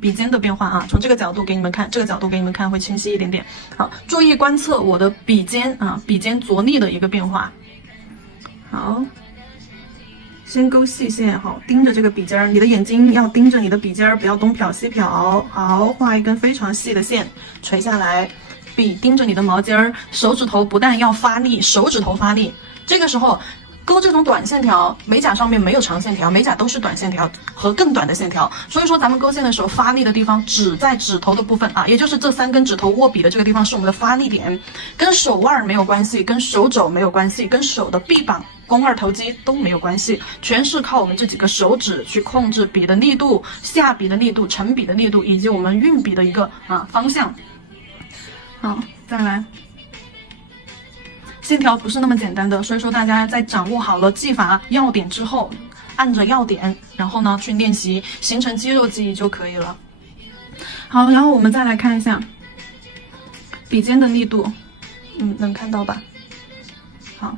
笔尖的变化啊，从这个角度给你们看，这个角度给你们看会清晰一点点。好，注意观测我的笔尖笔尖着力的一个变化。好，先勾细线，好，盯着这个笔尖儿，你的眼睛要盯着你的笔尖儿，不要东瞟西瞟。好，画一根非常细的线垂下来，笔盯着你的毛尖儿，手指头不但要发力，手指头发力，这个时候。勾这种短线条，美甲上面没有长线条，美甲都是短线条和更短的线条，所以说咱们勾线的时候发力的地方只在指头的部分啊，也就是这3根指头握笔的这个地方是我们的发力点，跟手腕没有关系，跟手肘没有关系，跟手的臂膀、肱二头肌都没有关系，全是靠我们这几个手指去控制笔的力度、下笔的力度、沉笔的力度以及我们运笔的一个方向。好，再来。线条不是那么简单的，所以说大家在掌握好了技法要点之后，按着要点，然后呢去练习，形成肌肉记忆就可以了。好，然后我们再来看一下笔尖的力度，能看到吧？好，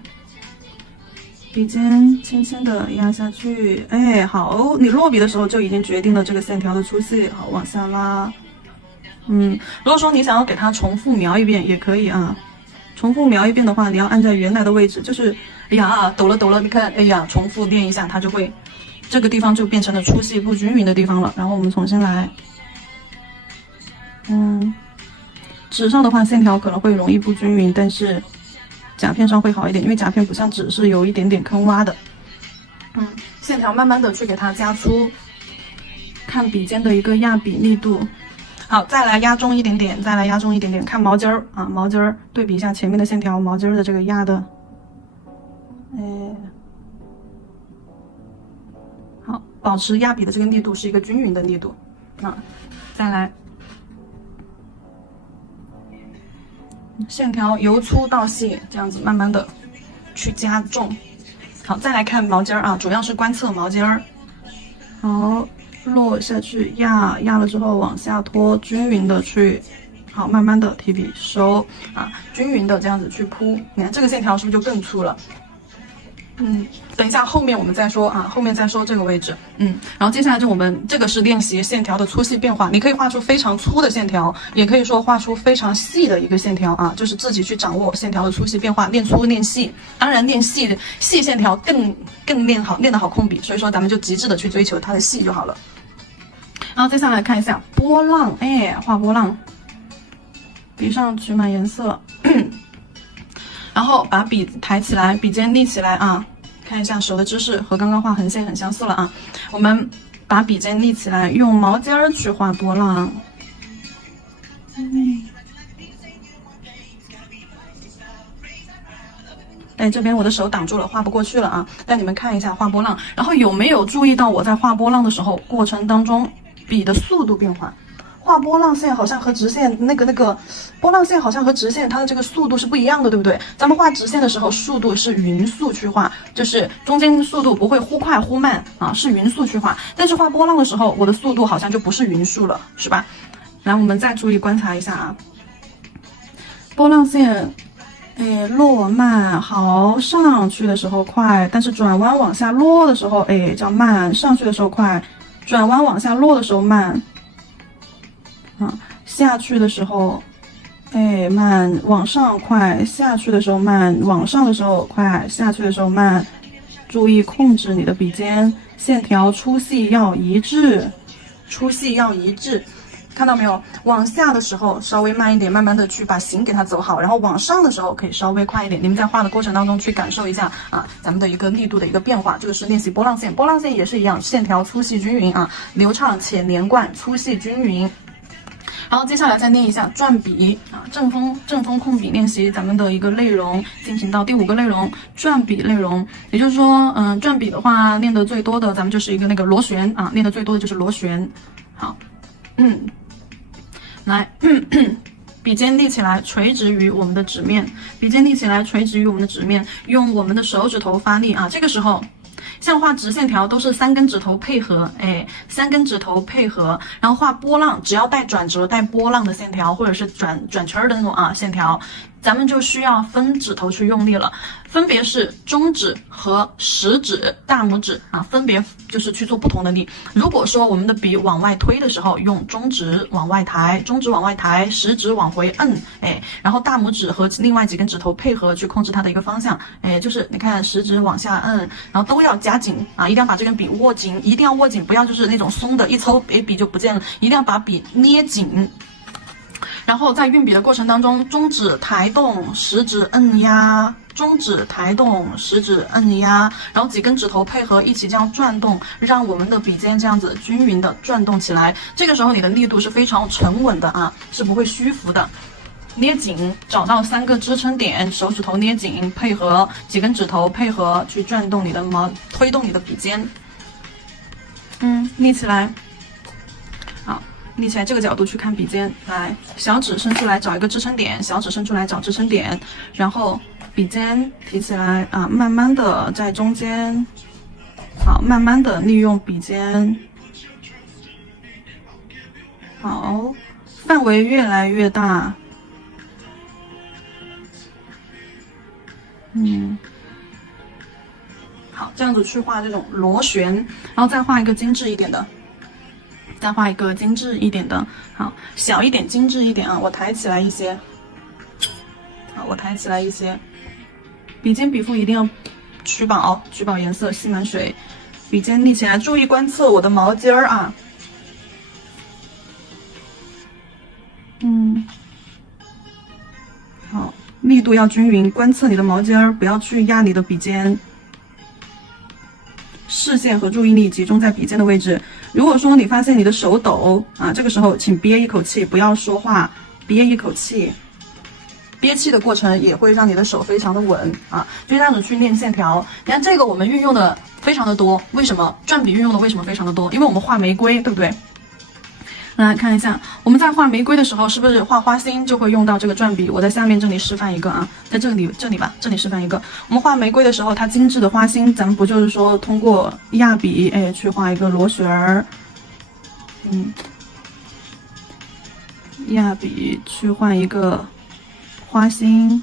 笔尖轻轻的压下去，哎，好，你落笔的时候就已经决定了这个线条的粗细，好，往下拉。如果说你想要给它重复描一遍也可以啊，重复描一遍的话，你要按在原来的位置，就是，哎呀，抖了，你看，哎呀，重复练一下，它就会，这个地方就变成了粗细不均匀的地方了。然后我们重新来，纸上的话线条可能会容易不均匀，但是甲片上会好一点，因为甲片不像纸是有一点点坑洼的。线条慢慢的去给它加粗，看笔尖的一个压笔力度。好，再来压重一点点，看毛尖儿啊，毛尖儿对比一下前面的线条，毛尖儿的这个压的，好，保持压笔的这个力度是一个均匀的力度。再来，线条由粗到细，这样子慢慢的去加重。好，再来看毛尖儿啊，主要是观测毛尖儿。好，落下去，压了之后往下拖，均匀的去，好，慢慢的提笔收啊，均匀的这样子去铺。你看这个线条是不是就更粗了？等一下后面我们再说啊，后面再说这个位置。然后接下来就我们这个是练习线条的粗细变化，你可以画出非常粗的线条，也可以说画出非常细的一个线条啊，就是自己去掌握线条的粗细变化，练粗练细。当然练细线条更练得好控笔，所以说咱们就极致的去追求它的细就好了。然后接下来看一下波浪，画波浪，笔上取满颜色。然后把笔抬起来，笔尖立起来啊，看一下手的姿势和刚刚画横线很相似了啊。我们把笔尖立起来，用毛尖儿去画波浪。这边我的手挡住了，画不过去了啊。带你们看一下画波浪，然后有没有注意到我在画波浪的时候，过程当中笔的速度变化？画波浪线好像和直线那个波浪线好像和直线它的这个速度是不一样的，对不对？咱们画直线的时候，速度是匀速去画，就是中间速度不会忽快忽慢啊，是匀速去画。但是画波浪的时候，我的速度好像就不是匀速了，是吧？来，我们再注意观察一下啊，波浪线，落慢，好，上去的时候快，但是转弯往下落的时候，叫慢，上去的时候快，转弯往下落的时候慢。下去的时候，慢，往上快，下去的时候慢，往上的时候快，下去的时候慢。注意控制你的笔尖，线条粗细要一致，看到没有？往下的时候稍微慢一点，慢慢的去把形给它走好，然后往上的时候可以稍微快一点。你们在画的过程当中去感受一下啊，咱们的一个力度的一个变化。这个是练习波浪线，波浪线也是一样，线条粗细均匀啊，流畅且连贯，粗细均匀。然后接下来再练一下转笔啊，正风控笔练习，咱们的一个内容进行到第5个内容，转笔内容。也就是说，转笔的话练得最多的，咱们就是一个那个螺旋啊，练得最多的就是螺旋。好，来，笔尖立起来，垂直于我们的纸面，用我们的手指头发力啊，这个时候。像画直线条都是3根指头配合，3根指头配合，然后画波浪，只要带转折、带波浪的线条，或者是转圈的那种啊线条，咱们就需要分指头去用力了，分别是中指和食指、大拇指啊，分别就是去做不同的力。如果说我们的笔往外推的时候，用中指往外抬，食指往回摁，然后大拇指和另外几根指头配合去控制它的一个方向，就是你看食指往下摁，然后都要夹紧啊，一定要把这根笔握紧，一定要握紧，不要就是那种松的，一抽笔就不见了，一定要把笔捏紧。然后在运笔的过程当中，中指抬动，食指摁压，然后几根指头配合一起这样转动，让我们的笔尖这样子均匀的转动起来。这个时候你的力度是非常沉稳的啊，是不会虚浮的。捏紧，找到3个支撑点，手指头捏紧，配合几根指头配合去转动你的推动你的笔尖。立起来。立起来这个角度去看笔尖，来，小指伸出来找一个支撑点，然后笔尖提起来啊，慢慢的在中间，好，慢慢的利用笔尖，好，范围越来越大，好，这样子去画这种螺旋，然后再画一个精致一点的，好，小一点，精致一点啊，我抬起来一些，笔尖笔腹一定要取饱颜色，吸满水，笔尖立起来，注意观测我的毛尖儿啊。好，力度要均匀，观测你的毛尖儿，不要去压你的笔尖。视线和注意力集中在笔尖的位置。如果说你发现你的手抖啊，这个时候请憋一口气，不要说话，憋一口气。憋气的过程也会让你的手非常的稳啊，就这样子去练线条。你看这个我们运用的非常的多，为什么转笔运用的为什么非常的多？因为我们画玫瑰，对不对？来看一下，我们在画玫瑰的时候，是不是画花心就会用到这个转笔？我在下面这里示范一个啊，在这里吧，这里示范一个。我们画玫瑰的时候，它精致的花心，咱们不就是说通过压笔，去画一个螺旋儿，压笔去画一个花心，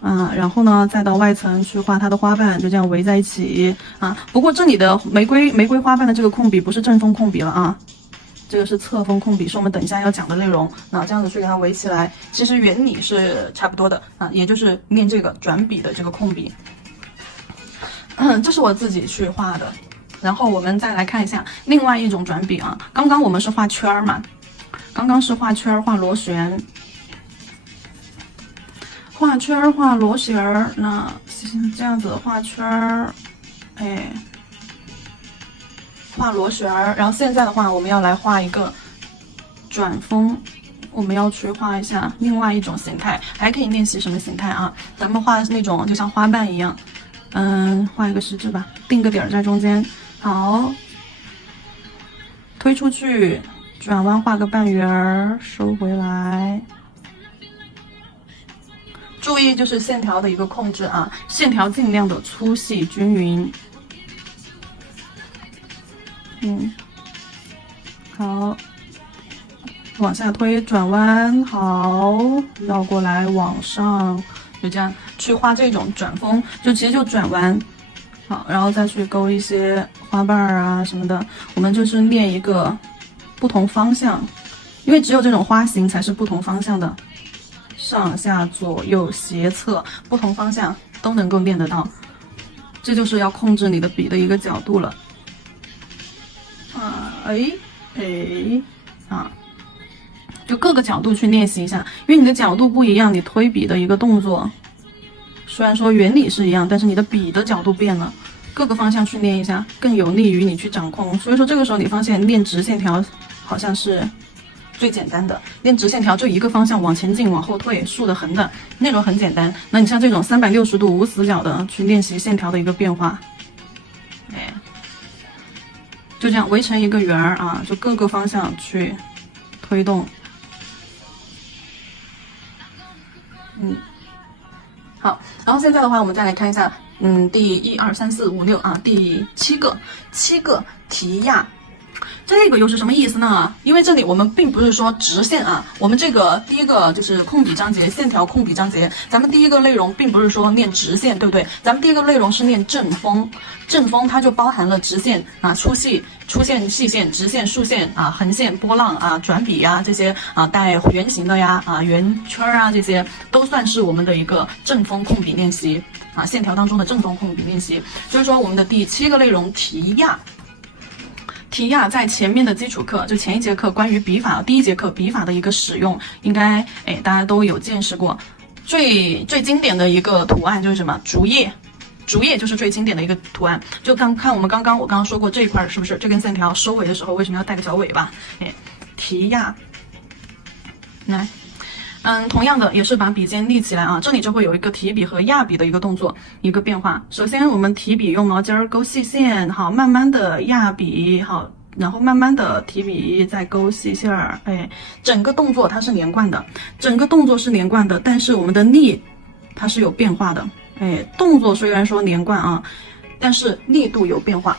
然后呢，再到外层去画它的花瓣，就这样围在一起啊。不过这里的玫瑰花瓣的这个控笔不是正锋控笔了啊。这个是侧锋控笔，是我们等一下要讲的内容。那这样子去给它围起来，其实原理是差不多的啊，也就是练这个转笔的这个控笔。这是我自己去画的。然后我们再来看一下另外一种转笔啊，刚刚我们是画圈儿嘛，刚刚是画圈儿画螺旋，画圈儿画螺旋儿，那这样子画圈儿，画螺旋儿，然后现在的话，我们要来画一个转锋，我们要去画一下另外一种形态，还可以练习什么形态啊？咱们画那种就像花瓣一样，画一个十字吧，定个点在中间，好，推出去，转弯画个半圆儿，收回来。注意就是线条的一个控制啊，线条尽量的粗细均匀。好，往下推，转弯，好，绕过来，往上，就这样去画这种转锋，就其实就转弯，好，然后再去勾一些花瓣啊什么的，我们就是练一个不同方向，因为只有这种花型才是不同方向的，上下左右斜侧不同方向都能够练得到，这就是要控制你的笔的一个角度了。就各个角度去练习一下，因为你的角度不一样，你推笔的一个动作，虽然说原理是一样，但是你的笔的角度变了，各个方向去练一下，更有利于你去掌控。所以说这个时候你发现练直线条好像是最简单的，练直线条就一个方向往前进、往后退，竖的、横的那种很简单。那你像这种360度无死角的去练习线条的一个变化，就这样围成一个圆儿啊，就各个方向去推动。好，然后现在的话，我们再来看一下，第1、2、3、4、5、6啊，第7个提压。这个又是什么意思呢？因为这里我们并不是说直线啊，我们这个第一个就是控笔章节，线条控笔章节，咱们第一个内容并不是说练直线，对不对？咱们第一个内容是练正锋，正锋它就包含了直线啊、粗线、细线、直线、竖线啊、横线、波浪啊、转笔呀这些啊，带圆形的呀啊、圆圈啊这些都算是我们的一个正锋控笔练习啊，线条当中的正锋控笔练习。就是说我们的第7个内容提压。提压在前面的基础课，就前一节课关于笔法，第1节课笔法的一个使用，应该大家都有见识过。最经典的一个图案就是什么？竹叶，竹叶就是最经典的一个图案。就看我刚刚说过这一块是不是？这根线条收尾的时候为什么要带个小尾巴？提压，来。同样的也是把笔尖立起来啊，这里就会有一个提笔和压笔的一个动作，一个变化。首先我们提笔用毛尖勾细线，好，慢慢的压笔，好，然后慢慢的提笔再勾细线儿，整个动作它是连贯的，但是我们的力它是有变化的，动作虽然说连贯啊，但是力度有变化，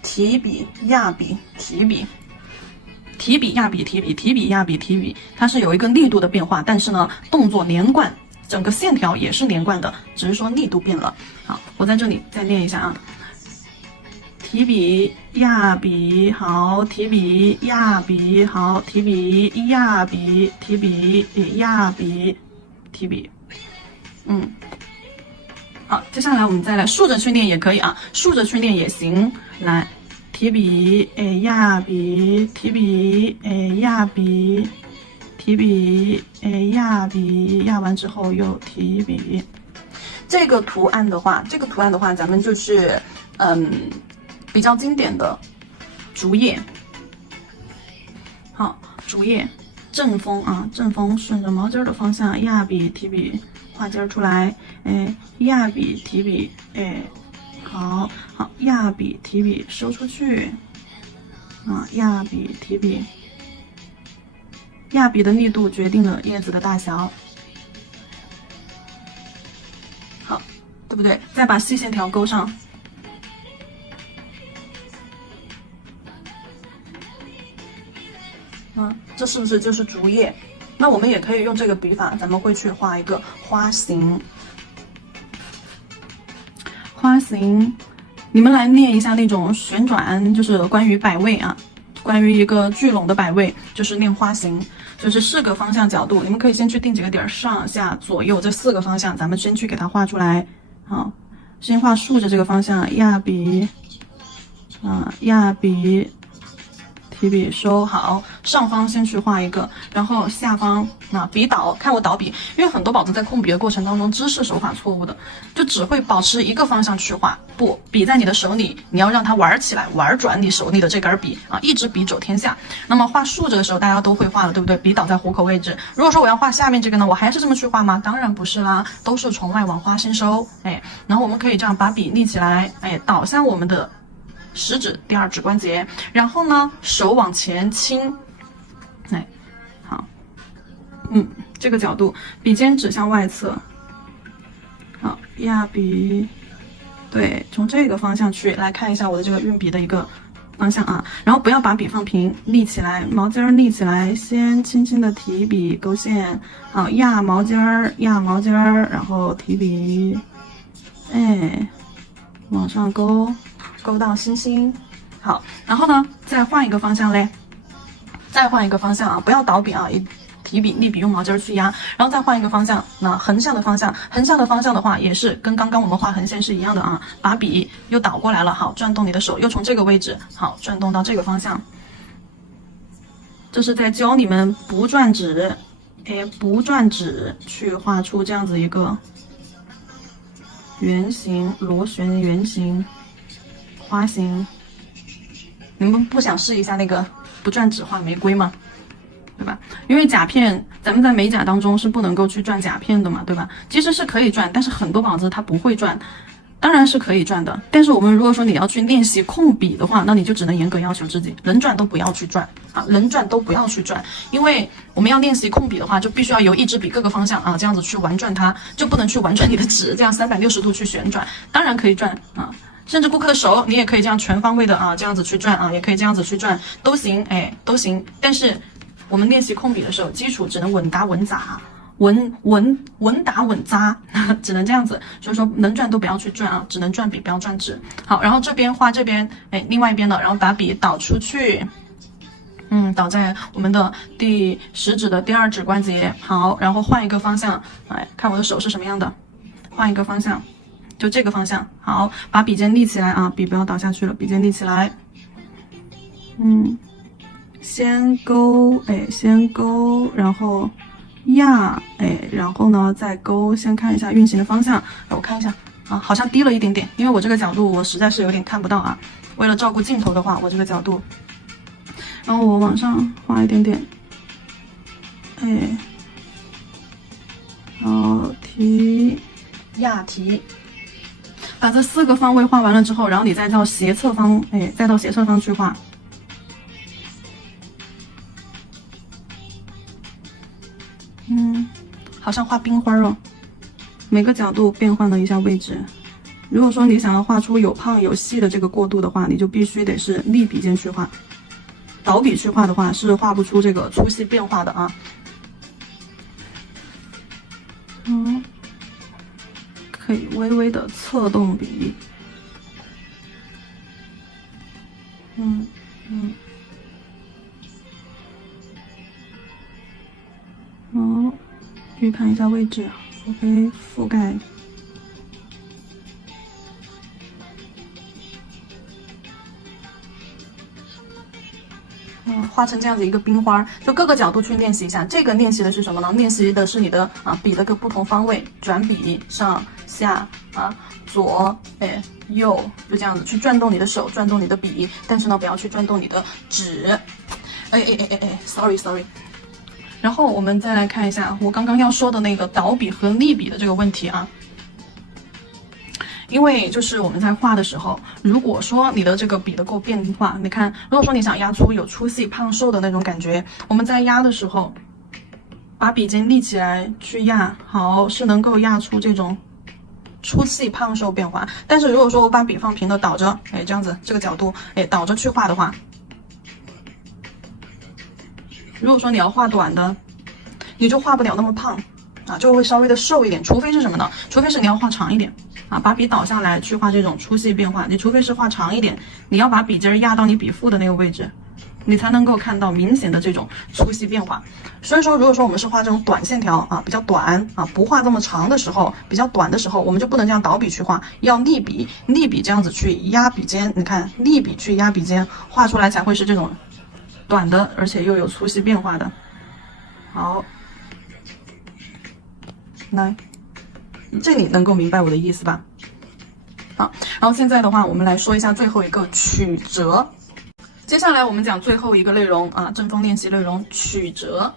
提笔压笔提笔。提笔压笔提笔，提笔压笔提笔，它是有一个力度的变化，但是呢，动作连贯，整个线条也是连贯的，只是说力度变了。好，我在这里再练一下啊。提笔压笔好，提笔压笔好，提笔压笔，提笔压笔，提笔。好，接下来我们再来竖着去练也可以啊，竖着去练也行。来，提笔压笔，提笔压笔，提笔压笔，压完之后又提笔。这个图案的话，咱们就是比较经典的竹叶。好，竹叶正风啊，正风顺着毛尖的方向压笔提笔，画尖出来，压笔提笔，好，压笔提笔收出去，啊，压笔提笔，压笔的力度决定了叶子的大小，好，对不对？再把细线条勾上。这是不是就是竹叶？那我们也可以用这个笔法，咱们会去画一个花形。花形，你们来练一下那种旋转，就是关于摆位啊，关于一个聚拢的摆位，就是练花形，就是4个方向角度，你们可以先去定几个点，上下左右这4个方向，咱们先去给它画出来。好，先画竖着这个方向，压笔，压笔。提笔收好，上方先去画一个，然后下方笔倒，看我倒笔，因为很多宝子在控笔的过程当中知识手法错误的，就只会保持一个方向去画，不，笔在你的手里，你要让它玩起来，玩转你手里的这根笔啊，一支笔走天下。那么画竖着的时候大家都会画了，对不对？笔倒在虎口位置。如果说我要画下面这个呢，我还是这么去画吗？当然不是啦，都是从外往花心收，然后我们可以这样把笔立起来，倒向我们的食指第2指关节，然后呢手往前倾，好，这个角度，笔尖指向外侧，好，压笔，对，从这个方向去来看一下我的这个运笔的一个方向啊，然后不要把笔放平，立起来，毛尖立起来，先轻轻的提笔勾线，好，压毛尖，然后提笔，往上勾。勾到星星，好，然后呢，再换一个方向嘞，再换一个方向啊，不要倒笔啊，提笔立笔用毛尖去压，然后再换一个方向，那横向的方向，的话也是跟刚刚我们画横线是一样的啊，把笔又倒过来了，好，转动你的手，又从这个位置，好，转动到这个方向，这是在教你们不转指，不转指去画出这样子一个圆形，螺旋圆形。花形，你们不想试一下那个不转指画玫瑰吗？对吧？因为甲片，咱们在美甲当中是不能够去转甲片的嘛，对吧？其实是可以转，但是很多宝子他不会转，当然是可以转的。但是我们如果说你要去练习控笔的话，那你就只能严格要求自己，能转都不要去转啊，能转都不要去转，因为我们要练习控笔的话，就必须要由一支笔各个方向啊这样子去玩转它，就不能去玩转你的指，这样360度去旋转，当然可以转啊。甚至顾客的手，你也可以这样全方位的啊，这样子去转啊，也可以这样子去转，都行，都行。但是我们练习控笔的时候，基础只能稳打稳扎，稳打稳扎，只能这样子。所以说能转都不要去转啊，只能转笔不要转指。好，然后这边画这边，另外一边的，然后把笔倒出去，倒在我们的第10指的第2指关节。好，然后换一个方向，看我的手是什么样的，换一个方向。就这个方向，好，把笔尖立起来啊，笔不要倒下去了，笔尖立起来，先勾，先勾，然后压，然后呢再勾，先看一下运行的方向，我看一下啊，好像低了一点点，因为我这个角度我实在是有点看不到啊，为了照顾镜头的话，我这个角度，然后我往上画一点点，然后提，压提。把这4个方位画完了之后，然后你再到斜侧方，再到斜侧方去画。好像画冰花了，每个角度变换了一下位置。如果说你想要画出有胖有细的这个过渡的话，你就必须得是立笔尖去画，倒笔去画的话是画不出这个粗细变化的啊。可以微微的侧动笔，预判一下位置 ，OK， 覆盖。画成这样子一个冰花，就各个角度去练习一下。这个练习的是什么呢？练习的是你的笔的个不同方位，转笔上下左右，就这样子去转动你的手，转动你的笔，但是呢不要去转动你的纸。sorry。然后我们再来看一下我刚刚要说的那个倒笔和立笔的这个问题啊。因为就是我们在画的时候，如果说你的这个笔的够变化，你看，如果说你想压出有粗细胖瘦的那种感觉，我们在压的时候，把笔尖立起来去压，好，是能够压出这种粗细胖瘦变化。但是如果说我把笔放平的倒着，这样子这个角度，倒着去画的话，如果说你要画短的，你就画不了那么胖就会稍微的瘦一点，除非是什么呢？除非是你要画长一点把笔倒下来去画这种粗细变化，你除非是画长一点，你要把笔尖压到你笔腹的那个位置，你才能够看到明显的这种粗细变化。所以说，如果说我们是画这种短线条比较短不画这么长的时候，比较短的时候，我们就不能这样倒笔去画，要立笔这样子去压笔尖。你看，立笔去压笔尖，画出来才会是这种短的，而且又有粗细变化的。好，来。这里能够明白我的意思吧？好，然后现在的话，我们来说一下最后一个曲折。接下来我们讲最后一个内容阵风练习内容曲折。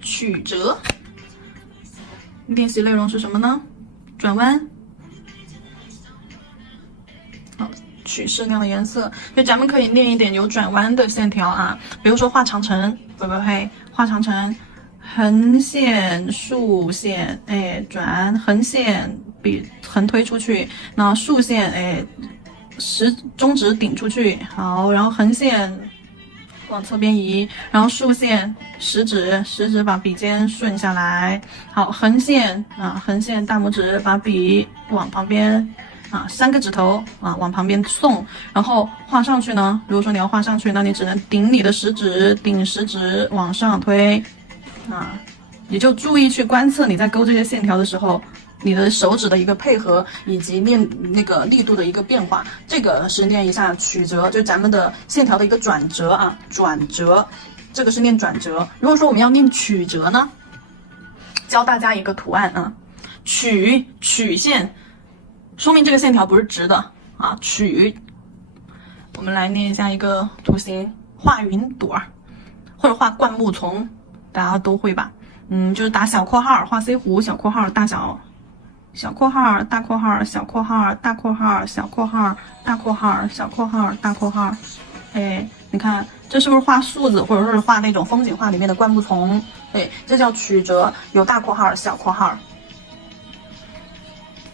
曲折练习内容是什么呢？转弯。好，取适量的颜色，就咱们可以练一点有转弯的线条比如说画长城，画长城。横线、竖线，转横线，笔横推出去，那竖线，中指顶出去，好，然后横线往侧边移，然后竖线，食指把笔尖顺下来，好，横线横线大拇指把笔往旁边3个指头往旁边送，然后画上去呢，如果说你要画上去，那你只能顶你的食指往上推。也就注意去观测你在勾这些线条的时候，你的手指的一个配合，以及练那个力度的一个变化。这个是练一下曲折，就咱们的线条的一个转折转折，这个是练转折。如果说我们要练曲折呢，教大家一个图案曲线，说明这个线条不是直的曲。我们来练一下一个图形，画云朵或者画灌木丛。大家都会吧？就是打小括号，画 C 弧，小括号，大小，小括号，大括号，小括号，大括号，小括号，大括号，小括号，大括号。你看这是不是画树子，或者是画那种风景画里面的灌木丛？这叫曲折，有大括号、小括号。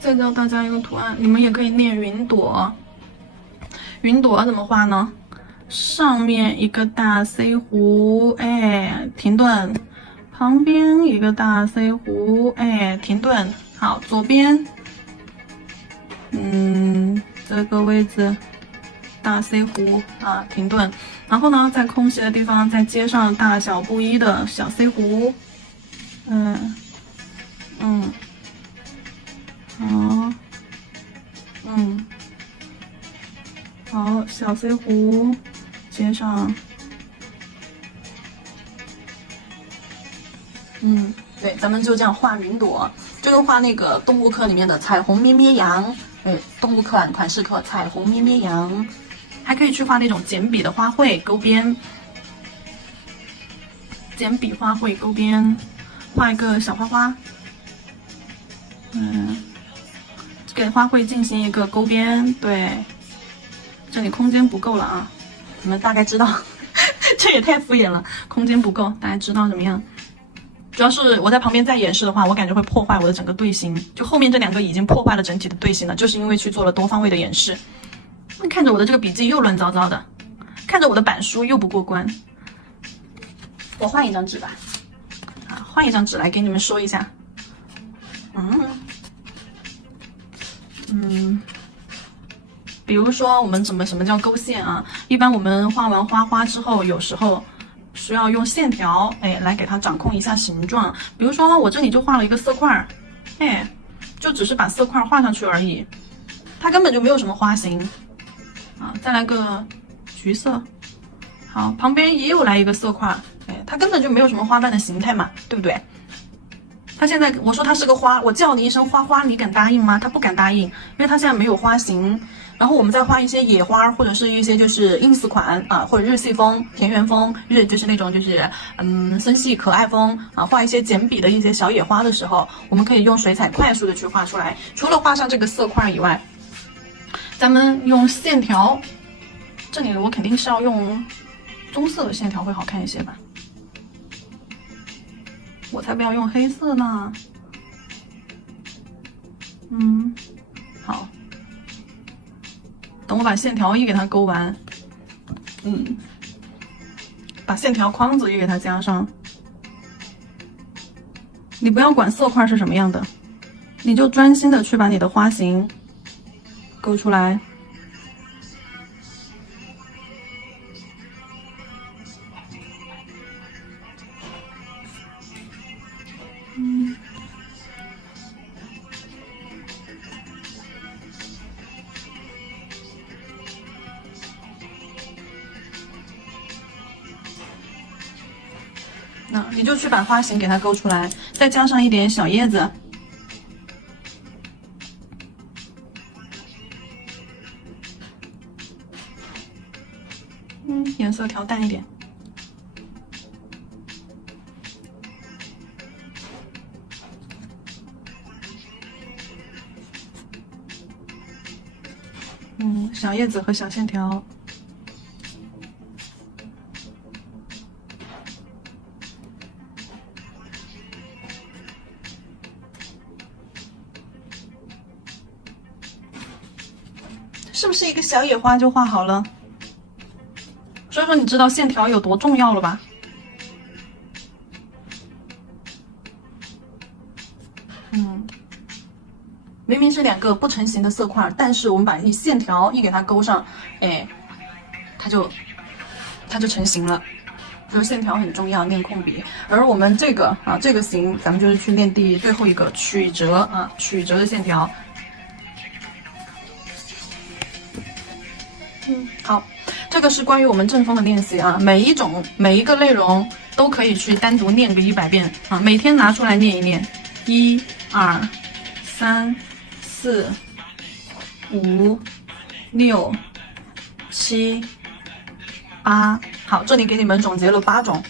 再教大家一个图案，你们也可以练云朵。云朵怎么画呢？上面一个大 C 弧，停顿，旁边一个大 C 弧，停顿，好，左边，这个位置大 C 弧停顿，然后呢，在空隙的地方再接上大小不一的小 C 弧，好，小 C 弧。接上，对，咱们就这样画云朵，就跟画那个动物课里面的彩虹咩咩羊，动物课款式课彩虹咩咩羊，还可以去画那种简笔的花卉勾边，简笔花卉勾边，画一个小花花，给花卉进行一个勾边，对，这里空间不够了你们大概知道，这也太敷衍了，空间不够，大家知道怎么样？主要是我在旁边再演示的话，我感觉会破坏我的整个队形，就后面这2个已经破坏了整体的队形了，就是因为去做了多方位的演示。看着我的这个笔记又乱糟糟的，看着我的板书又不过关，我换一张纸吧。换一张纸来给你们说一下。比如说我们什么叫勾线啊？一般我们画完花之后，有时候需要用线条，来给它掌控一下形状。比如说我这里就画了一个色块，就只是把色块画上去而已，它根本就没有什么花型啊。再来个橘色，好，旁边也有来一个色块，它根本就没有什么花瓣的形态嘛，对不对？它现在我说它是个花，我叫你一声花花，你敢答应吗？它不敢答应，因为它现在没有花型。然后我们再画一些野花，或者是一些就是 ins 款啊，或者日系风、田园风，就是那种就是森系可爱风啊，画一些简笔的一些小野花的时候，我们可以用水彩快速的去画出来。除了画上这个色块以外，咱们用线条，这里我肯定是要用棕色的线条会好看一些吧。我才不要用黑色呢。好，等我把线条一给它勾完，把线条框子也给它加上。你不要管色块是什么样的，你就专心的去把你的花型勾出来。那你就去把花型给它勾出来，再加上一点小叶子。颜色调淡一点。小叶子和小线条。是不是一个小野花就画好了？所以说你知道线条有多重要了吧？明明是两个不成形的色块，但是我们把线条一给它勾上，它就成型了。就是线条很重要，练控笔。而我们这个这个形，咱们就是去练最后一个曲折曲折的线条。好，这个是关于我们正风的练习啊，每一个内容都可以去单独念个100遍啊，每天拿出来念一念，1、2、3、4、5、6、7、8。好，这里给你们总结了8种。